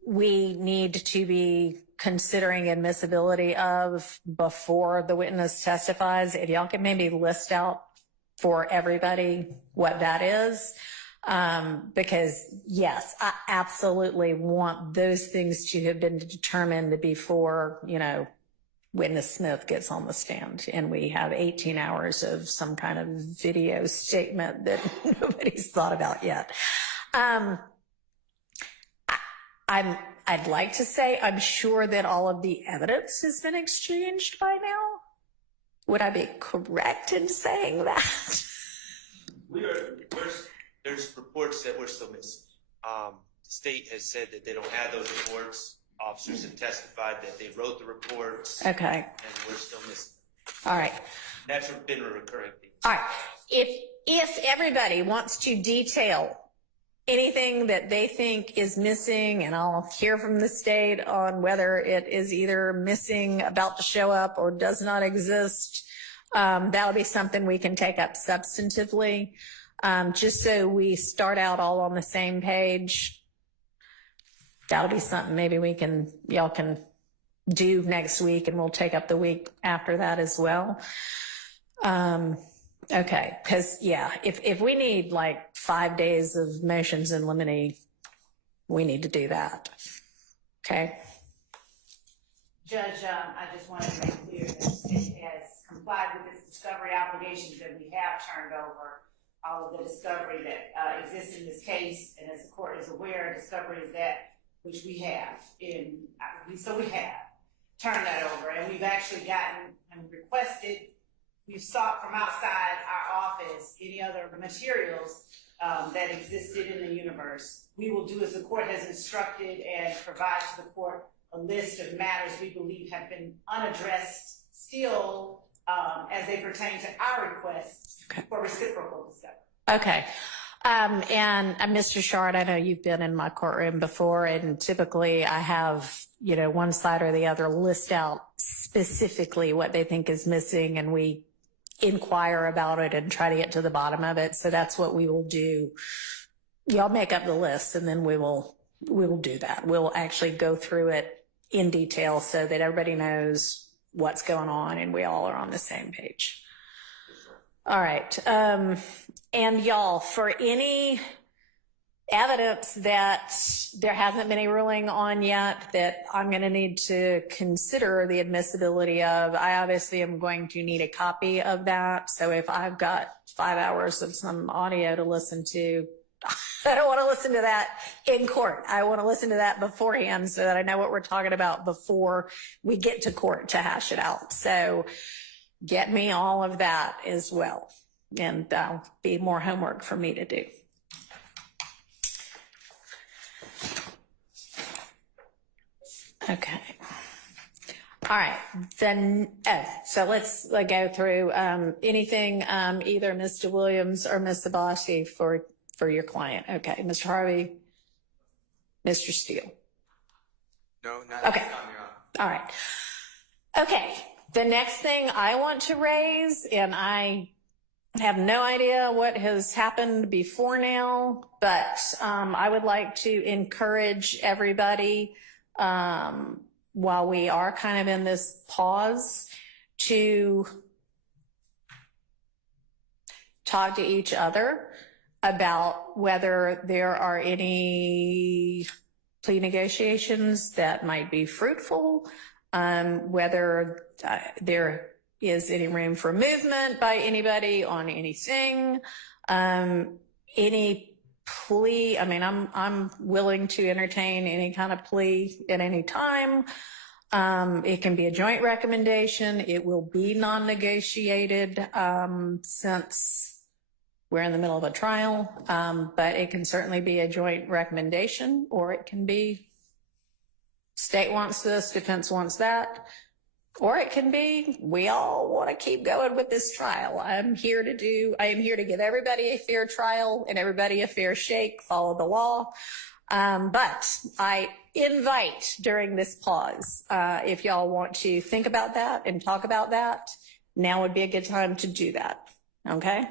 we need to be considering admissibility of before the witness testifies, if y'all can maybe list out for everybody what that is. Because yes, I absolutely want those things to have been determined before, witness Smith gets on the stand and we have 18 hours of some kind of video statement that nobody's thought about yet. I'd like to say I'm sure that all of the evidence has been exchanged by now. Would I be correct in saying that? There's reports that we're still missing. The state has said that they don't have those reports. Officers have testified that they wrote the reports. Okay. And we're still missing. All right. That's been a recurring thing. All right. If everybody wants to detail anything that they think is missing, and I'll hear from the state on whether it is either missing, about to show up, or does not exist, that'll be something we can take up substantively, just so we start out all on the same page. That'll be something maybe y'all can do next week, and we'll take up the week after that as well. Okay, because if we need like 5 days of motions in limine, we need to do that. Okay. Judge, I just wanted to make clear that the state has complied with its discovery obligations, and we have turned over all of the discovery that exists in this case. And as the court is aware, discovery is that which we have so we have turned that over, and we've actually gotten and requested. We've sought from outside our office any other materials that existed in the universe. We will do as the court has instructed and provide to the court a list of matters we believe have been unaddressed still as they pertain to our requests for reciprocal discovery. Okay. And Mr. Shard, I know you've been in my courtroom before, and typically I have, one side or the other list out specifically what they think is missing, and we inquire about it and try to get to the bottom of it. So that's what we will do. Y'all make up the list, and then we will do that. We'll actually go through it in detail so that everybody knows what's going on and we all are on the same page. All right. And y'all, for any evidence that there hasn't been a ruling on yet that I'm going to need to consider the admissibility of, I obviously am going to need a copy of that. So if I've got 5 hours of some audio to listen to, I don't want to listen to that in court. I want to listen to that beforehand so that I know what we're talking about before we get to court to hash it out. So get me all of that as well. And that'll be more homework for me to do. Okay. All right. Then, so let's go through anything, either Mr. Williams or Ms. Sabasi for your client. Okay. Mr. Harvey, Mr. Steele. No, not okay. this time, Your Honor. All right. Okay. The next thing I want to raise, and I have no idea what has happened before now, but I would like to encourage everybody, while we are kind of in this pause, to talk to each other about whether there are any plea negotiations that might be fruitful, whether there is any room for movement by anybody on anything, any plea. I mean, I'm willing to entertain any kind of plea at any time. It can be a joint recommendation. It will be non-negotiated since we're in the middle of a trial, but it can certainly be a joint recommendation, or it can be state wants this, defense wants that, or it can be we all want to keep going with this trial. I am here to give everybody a fair trial and everybody a fair shake, follow the law. But I invite during this pause, if y'all want to think about that and talk about that, now would be a good time to do that. Okay.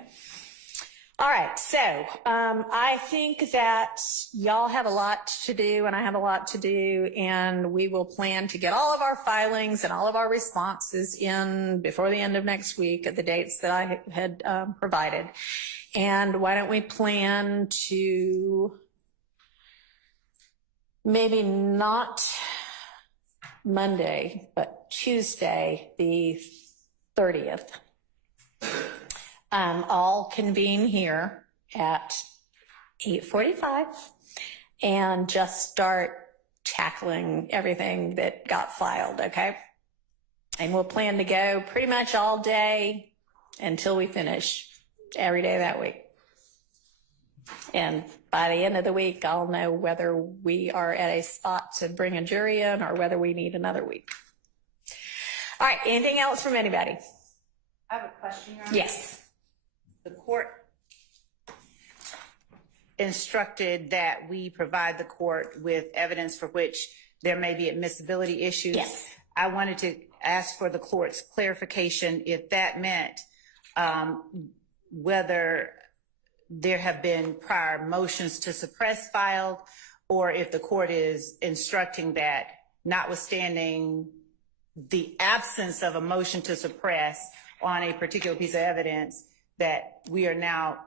All right, so I think that y'all have a lot to do and I have a lot to do, and we will plan to get all of our filings and all of our responses in before the end of next week at the dates that I had provided. And why don't we plan to maybe not Monday, but Tuesday, the 30th. All convene here at 8:45 and just start tackling everything that got filed, okay? And we'll plan to go pretty much all day until we finish every day that week. And by the end of the week, I'll know whether we are at a spot to bring a jury in or whether we need another week. All right, anything else from anybody? I have a question, Your Honor. Yes. The court instructed that we provide the court with evidence for which there may be admissibility issues. Yes. I wanted to ask for the court's clarification if that meant whether there have been prior motions to suppress filed, or if the court is instructing that notwithstanding the absence of a motion to suppress on a particular piece of evidence, that we are now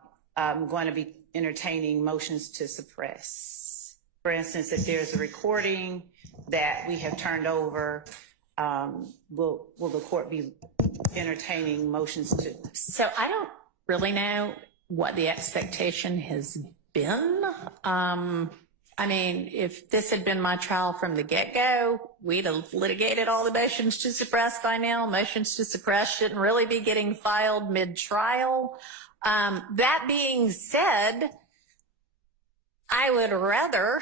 going to be entertaining motions to suppress. For instance, if there's a recording that we have turned over, will the court be entertaining motions to? So I don't really know what the expectation has been. I mean, if this had been my trial from the get-go, we'd have litigated all the motions to suppress by now. Motions to suppress shouldn't really be getting filed mid-trial. That being said, I would rather,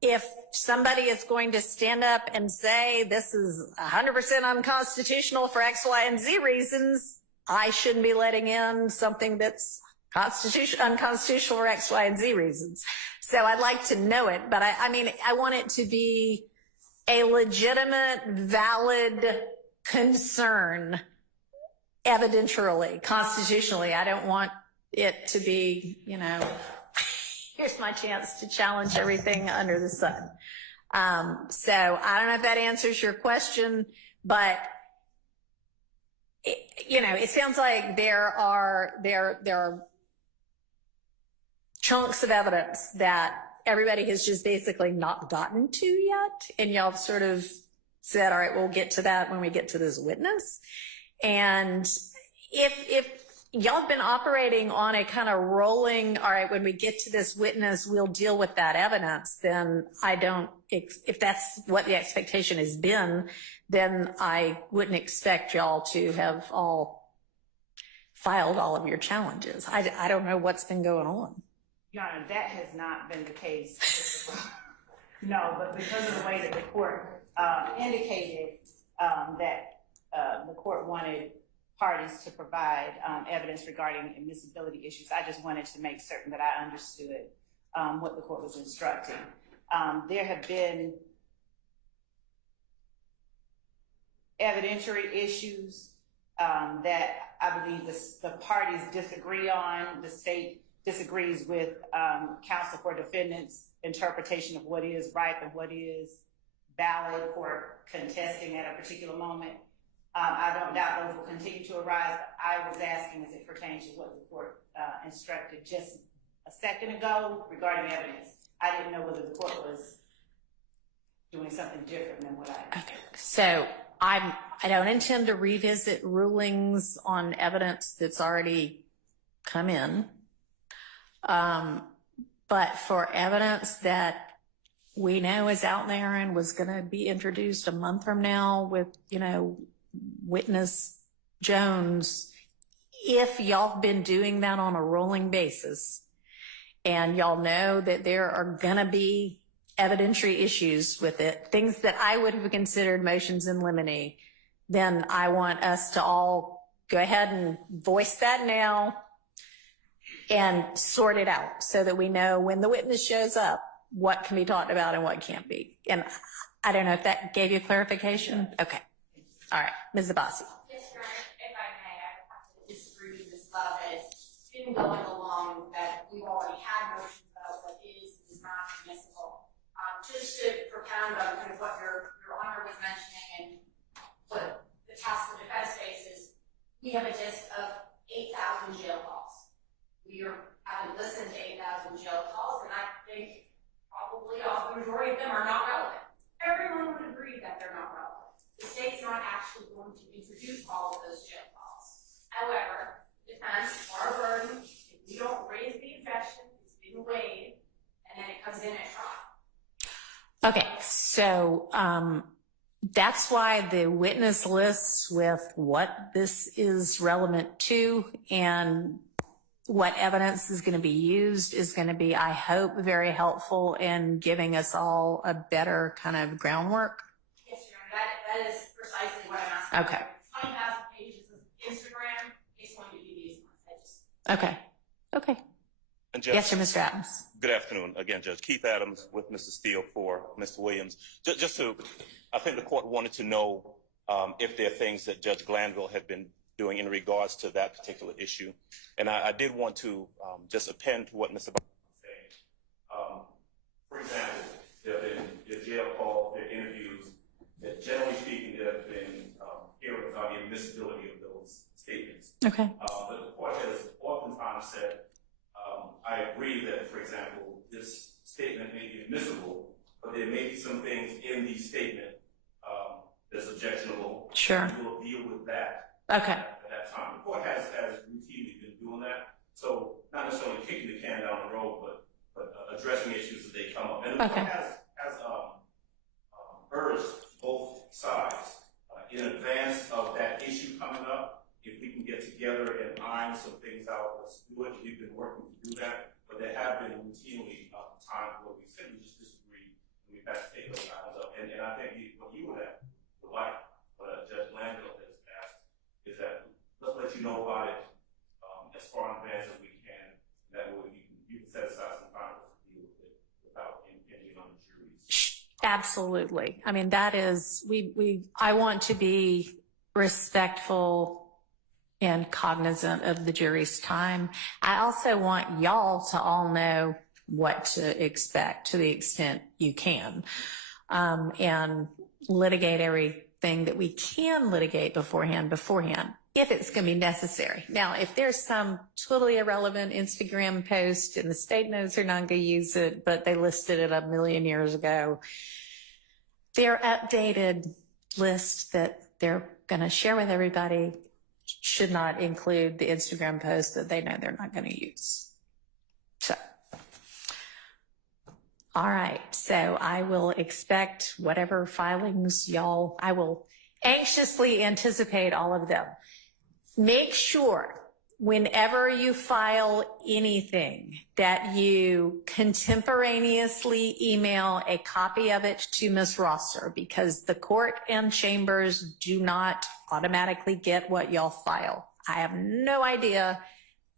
if somebody is going to stand up and say this is 100% unconstitutional for X, Y, and Z reasons, I shouldn't be letting in something that's unconstitutional for X, Y, and Z reasons. So I'd like to know it, but I mean, I want it to be a legitimate, valid concern evidentially, constitutionally. I don't want it to be, you know, here's my chance to challenge everything under the sun. So I don't know if that answers your question, but you know, it sounds like there are chunks of evidence that everybody has just basically not gotten to yet. And y'all sort of said, all right, we'll get to that when we get to this witness. And if y'all have been operating on a kind of rolling, all right, when we get to this witness, we'll deal with that evidence, then I don't, if that's what the expectation has been, then I wouldn't expect y'all to have all filed all of your challenges. I don't know what's been going on. Your Honor, that has not been the case. No, but because of the way that the court indicated that the court wanted parties to provide evidence regarding admissibility issues, I just wanted to make certain that I understood what the court was instructing. There have been evidentiary issues that I believe the parties disagree on. The state disagrees with counsel for defendants' interpretation of what is right and what is valid for contesting at a particular moment. I don't doubt those will continue to arise, but I was asking as it pertains to what the court instructed just a second ago regarding evidence. I didn't know whether the court was doing something different than what I did. Okay. So I don't intend to revisit rulings on evidence that's already come in. But for evidence that we know is out there and was going to be introduced a month from now with, you know, witness Jones, if y'all have been doing that on a rolling basis and y'all know that there are going to be evidentiary issues with it, things that I would have considered motions in limine, then I want us to all go ahead and voice that now and sort it out so that we know when the witness shows up what can be talked about and what can't be. And I don't know if that gave you clarification. Okay. All right. Ms. Abbasi. Yes, Your Honor, if I may, I would have to disagree with Ms. Love. It's been going along that we've already had motions about what is and is not admissible. Just to propound on kind of what Your Honor was mentioning and what the task of defense faces, we have a list of 8,000 jail calls. We haven't listened to 8,000 jail calls, and I think probably the majority of them are not relevant. Everyone would agree that they're not relevant. The state's not actually going to introduce all of those jail calls. However, defense, our burden, if we don't raise the objection, it's been waived, and then it comes in at trial. Okay. So that's why the witness lists with what this is relevant to and what evidence is going to be used is going to be, I hope, very helpful in giving us all a better kind of groundwork. Yes, Your Honor, that is precisely what I'm asking. Okay. 20,000 pages of Instagram is going to be these ones. Okay. Okay. And Judge, Yes, sir, Mr. Adams. good afternoon. Again, Judge Keith Adams with Mr. Steele for Mr. Williams. Just to, I think the court wanted to know if there are things that Judge Glanville had been doing in regards to that particular issue. And I did want to just append to what Mr. Bond was saying. For example, there have been the jail calls, there are interviews, that generally speaking, there have been hearings on the admissibility of those statements. Okay. But the court has oftentimes said, I agree that, for example, this statement may be admissible, but there may be some things in the statement that's objectionable. Sure. We'll deal with that. Okay. At that time. The court has routinely been doing that. So not necessarily kicking the can down the road, but addressing issues as they come up. And the Okay. court has urged both sides in advance of that issue coming up. If we can get together and iron some things out, let's do it. We've been working to do that, but there have been routinely times where we simply just disagree and we've had to take those items up. And I think what you would like, what Judge Landfill has asked, is that let's let you know about it as far in advance as we can. That way you can set aside some time to deal with it without impinging on the juries. Absolutely. I mean, that is, I want to be respectful and cognizant of the jury's time. I also want y'all to all know what to expect to the extent you can, and litigate everything that we can litigate beforehand, if it's going to be necessary. Now, if there's some totally irrelevant Instagram post and the state knows they're not going to use it, but they listed it a million years ago, their updated list that they're going to share with everybody should not include the Instagram post that they know they're not going to use. So, all right. So I will expect whatever filings y'all, I will anxiously anticipate all of them. Make sure whenever you file anything that you contemporaneously email a copy of it to Ms. Rosser, because the court and chambers do not automatically get what y'all file. I have no idea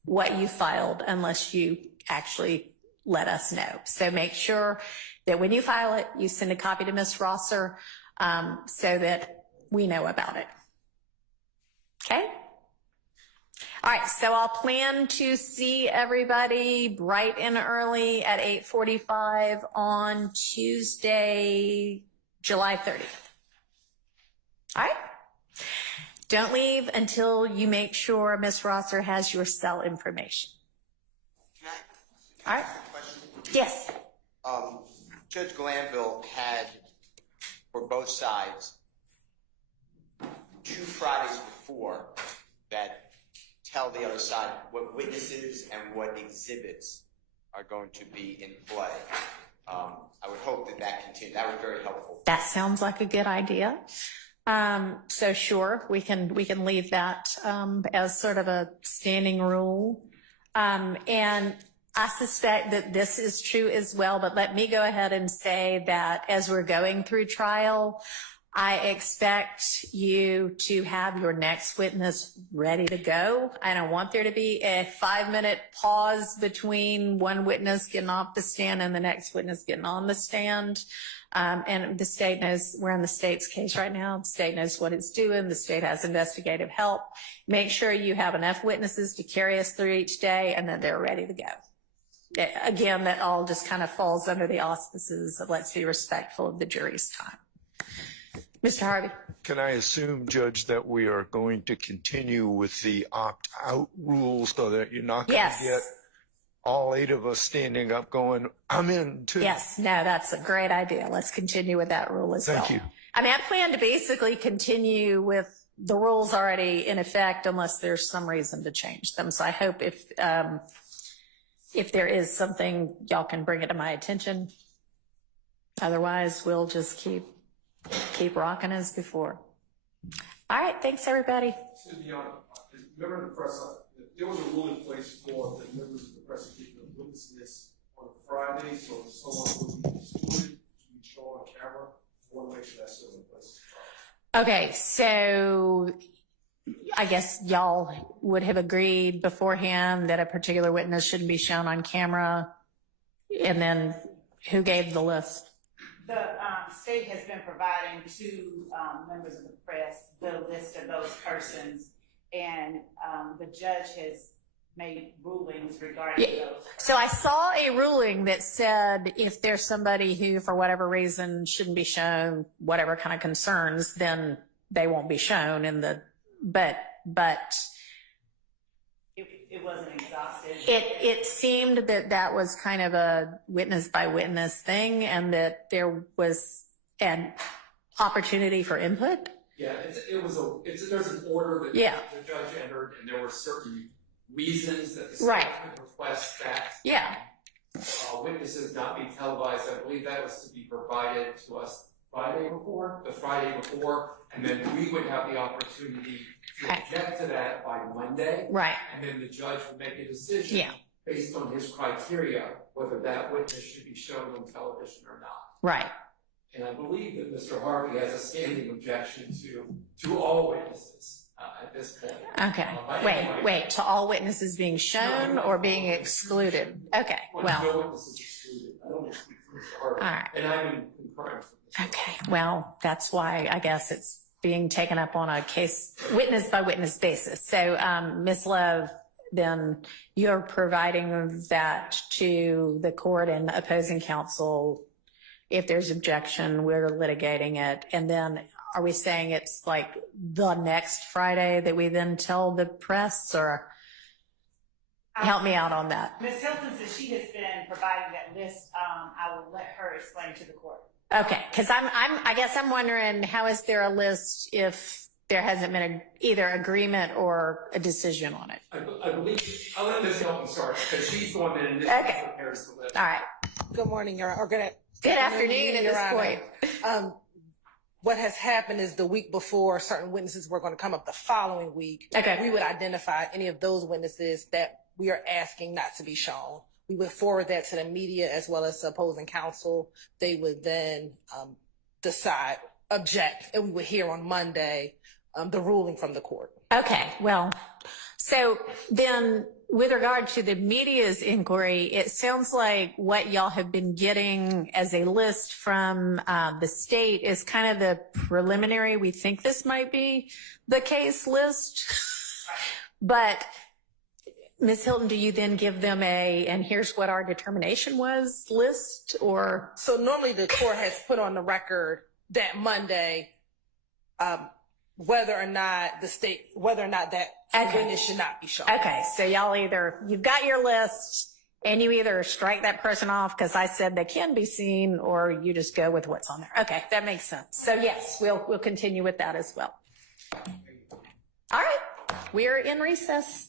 what you filed unless you actually let us know. So make sure that when you file it, you send a copy to Ms. Rosser so that we know about it. Okay? All right, so I'll plan to see everybody bright and early at 8:45 on Tuesday, July 30th. All right? Don't leave until you make sure Ms. Rosser has your cell information. Can I All right? ask a question? Yes. Judge Glanville had, for both sides, 2 Fridays before that tell the other side what witnesses and what exhibits are going to be in play. I would hope that continues. That would be very helpful. That sounds like a good idea. So sure, we can leave that as sort of a standing rule. And I suspect that this is true as well, but let me go ahead and say that as we're going through trial, I expect you to have your next witness ready to go. I don't want there to be a 5-minute pause between one witness getting off the stand and the next witness getting on the stand. And the state knows, we're in the state's case right now. The state knows what it's doing. The state has investigative help. Make sure you have enough witnesses to carry us through each day and that they're ready to go. Again, that all just kind of falls under the auspices of let's be respectful of the jury's time. Mr. Harvey. Can I assume, Judge, that we are going to continue with the opt-out rules so that you're not going to get all 8 of us standing up going, I'm in too? Yes, no, that's a great idea. Let's continue with that rule as well. Thank you. I mean, I plan to basically continue with the rules already in effect unless there's some reason to change them. So I hope if there is something, y'all can bring it to my attention. Otherwise, we'll just keep rocking as before. All right, thanks everybody. Excuse me, remember the first there was a rule in place for the members of the prosecution of witness list on Friday, so if someone would be excluded to be shown on camera, I want to make sure that's still in place. Okay, so I guess y'all would have agreed beforehand that a particular witness shouldn't be shown on camera, and then who gave the list? The state has been providing to members of the press the list of those persons, and the judge has made rulings regarding those. So I saw a ruling that said if there's somebody who, for whatever reason, shouldn't be shown, whatever kind of concerns, then they won't be shown in the, but it wasn't exhaustive. it seemed that that was kind of a witness by witness thing, and that there was an opportunity for input. Yeah, there's an order that Yeah. the judge entered, and there were certain reasons that the Right. state would request that Yeah. witnesses not be televised. I believe that was to be provided to us the Friday before, and then we would have the opportunity to Okay. object to that by Monday. Right. And then the judge would make a decision Yeah. based on his criteria, whether that witness should be shown on television or not. Right. And I believe that Mr. Harvey has a standing objection to all witnesses at this point. Okay. But Wait, anyway. wait. To all witnesses being shown or being excluded? Okay. Well. No witnesses excluded. I don't want to speak for Mr. Harvey. All right. And I'm in concurrence with Mr. Okay. Well, that's why I guess it's being taken up on a case witness by witness basis. So, Ms. Love, then you're providing that to the court and the opposing counsel. If there's objection, we're litigating it. And then are we saying it's like the next Friday that we then tell the press, or help me out on that? Ms. Hilton says she has been providing that list. I will let her explain to the court. Okay. Cause I guess I'm wondering, how is there a list if there hasn't been either agreement or a decision on it? I believe, I'll let Ms. Hilton start, because she's the one that initially Okay. prepares the list. All right. Good morning, Your Honor. Good afternoon at Your this Honor. point. What has happened is the week before, certain witnesses were going to come up the following week. Okay. We would identify any of those witnesses that we are asking not to be shown. We would forward that to the media as well as the opposing counsel. They would then decide, object, and we would hear on Monday the ruling from the court. Okay. Well, so then with regard to the media's inquiry, it sounds like what y'all have been getting as a list from the state is kind of the preliminary. We think this might be the case list. But Ms. Hilton, do you then give them and here's what our determination was list, or? So normally the court has put on the record that Monday, whether or not that witness should not be shown. Okay, so you've got your list, and you either strike that person off because I said they can be seen, or you just go with what's on there. Okay, that makes sense. So yes, we'll continue with that as well. All right, we're in recess.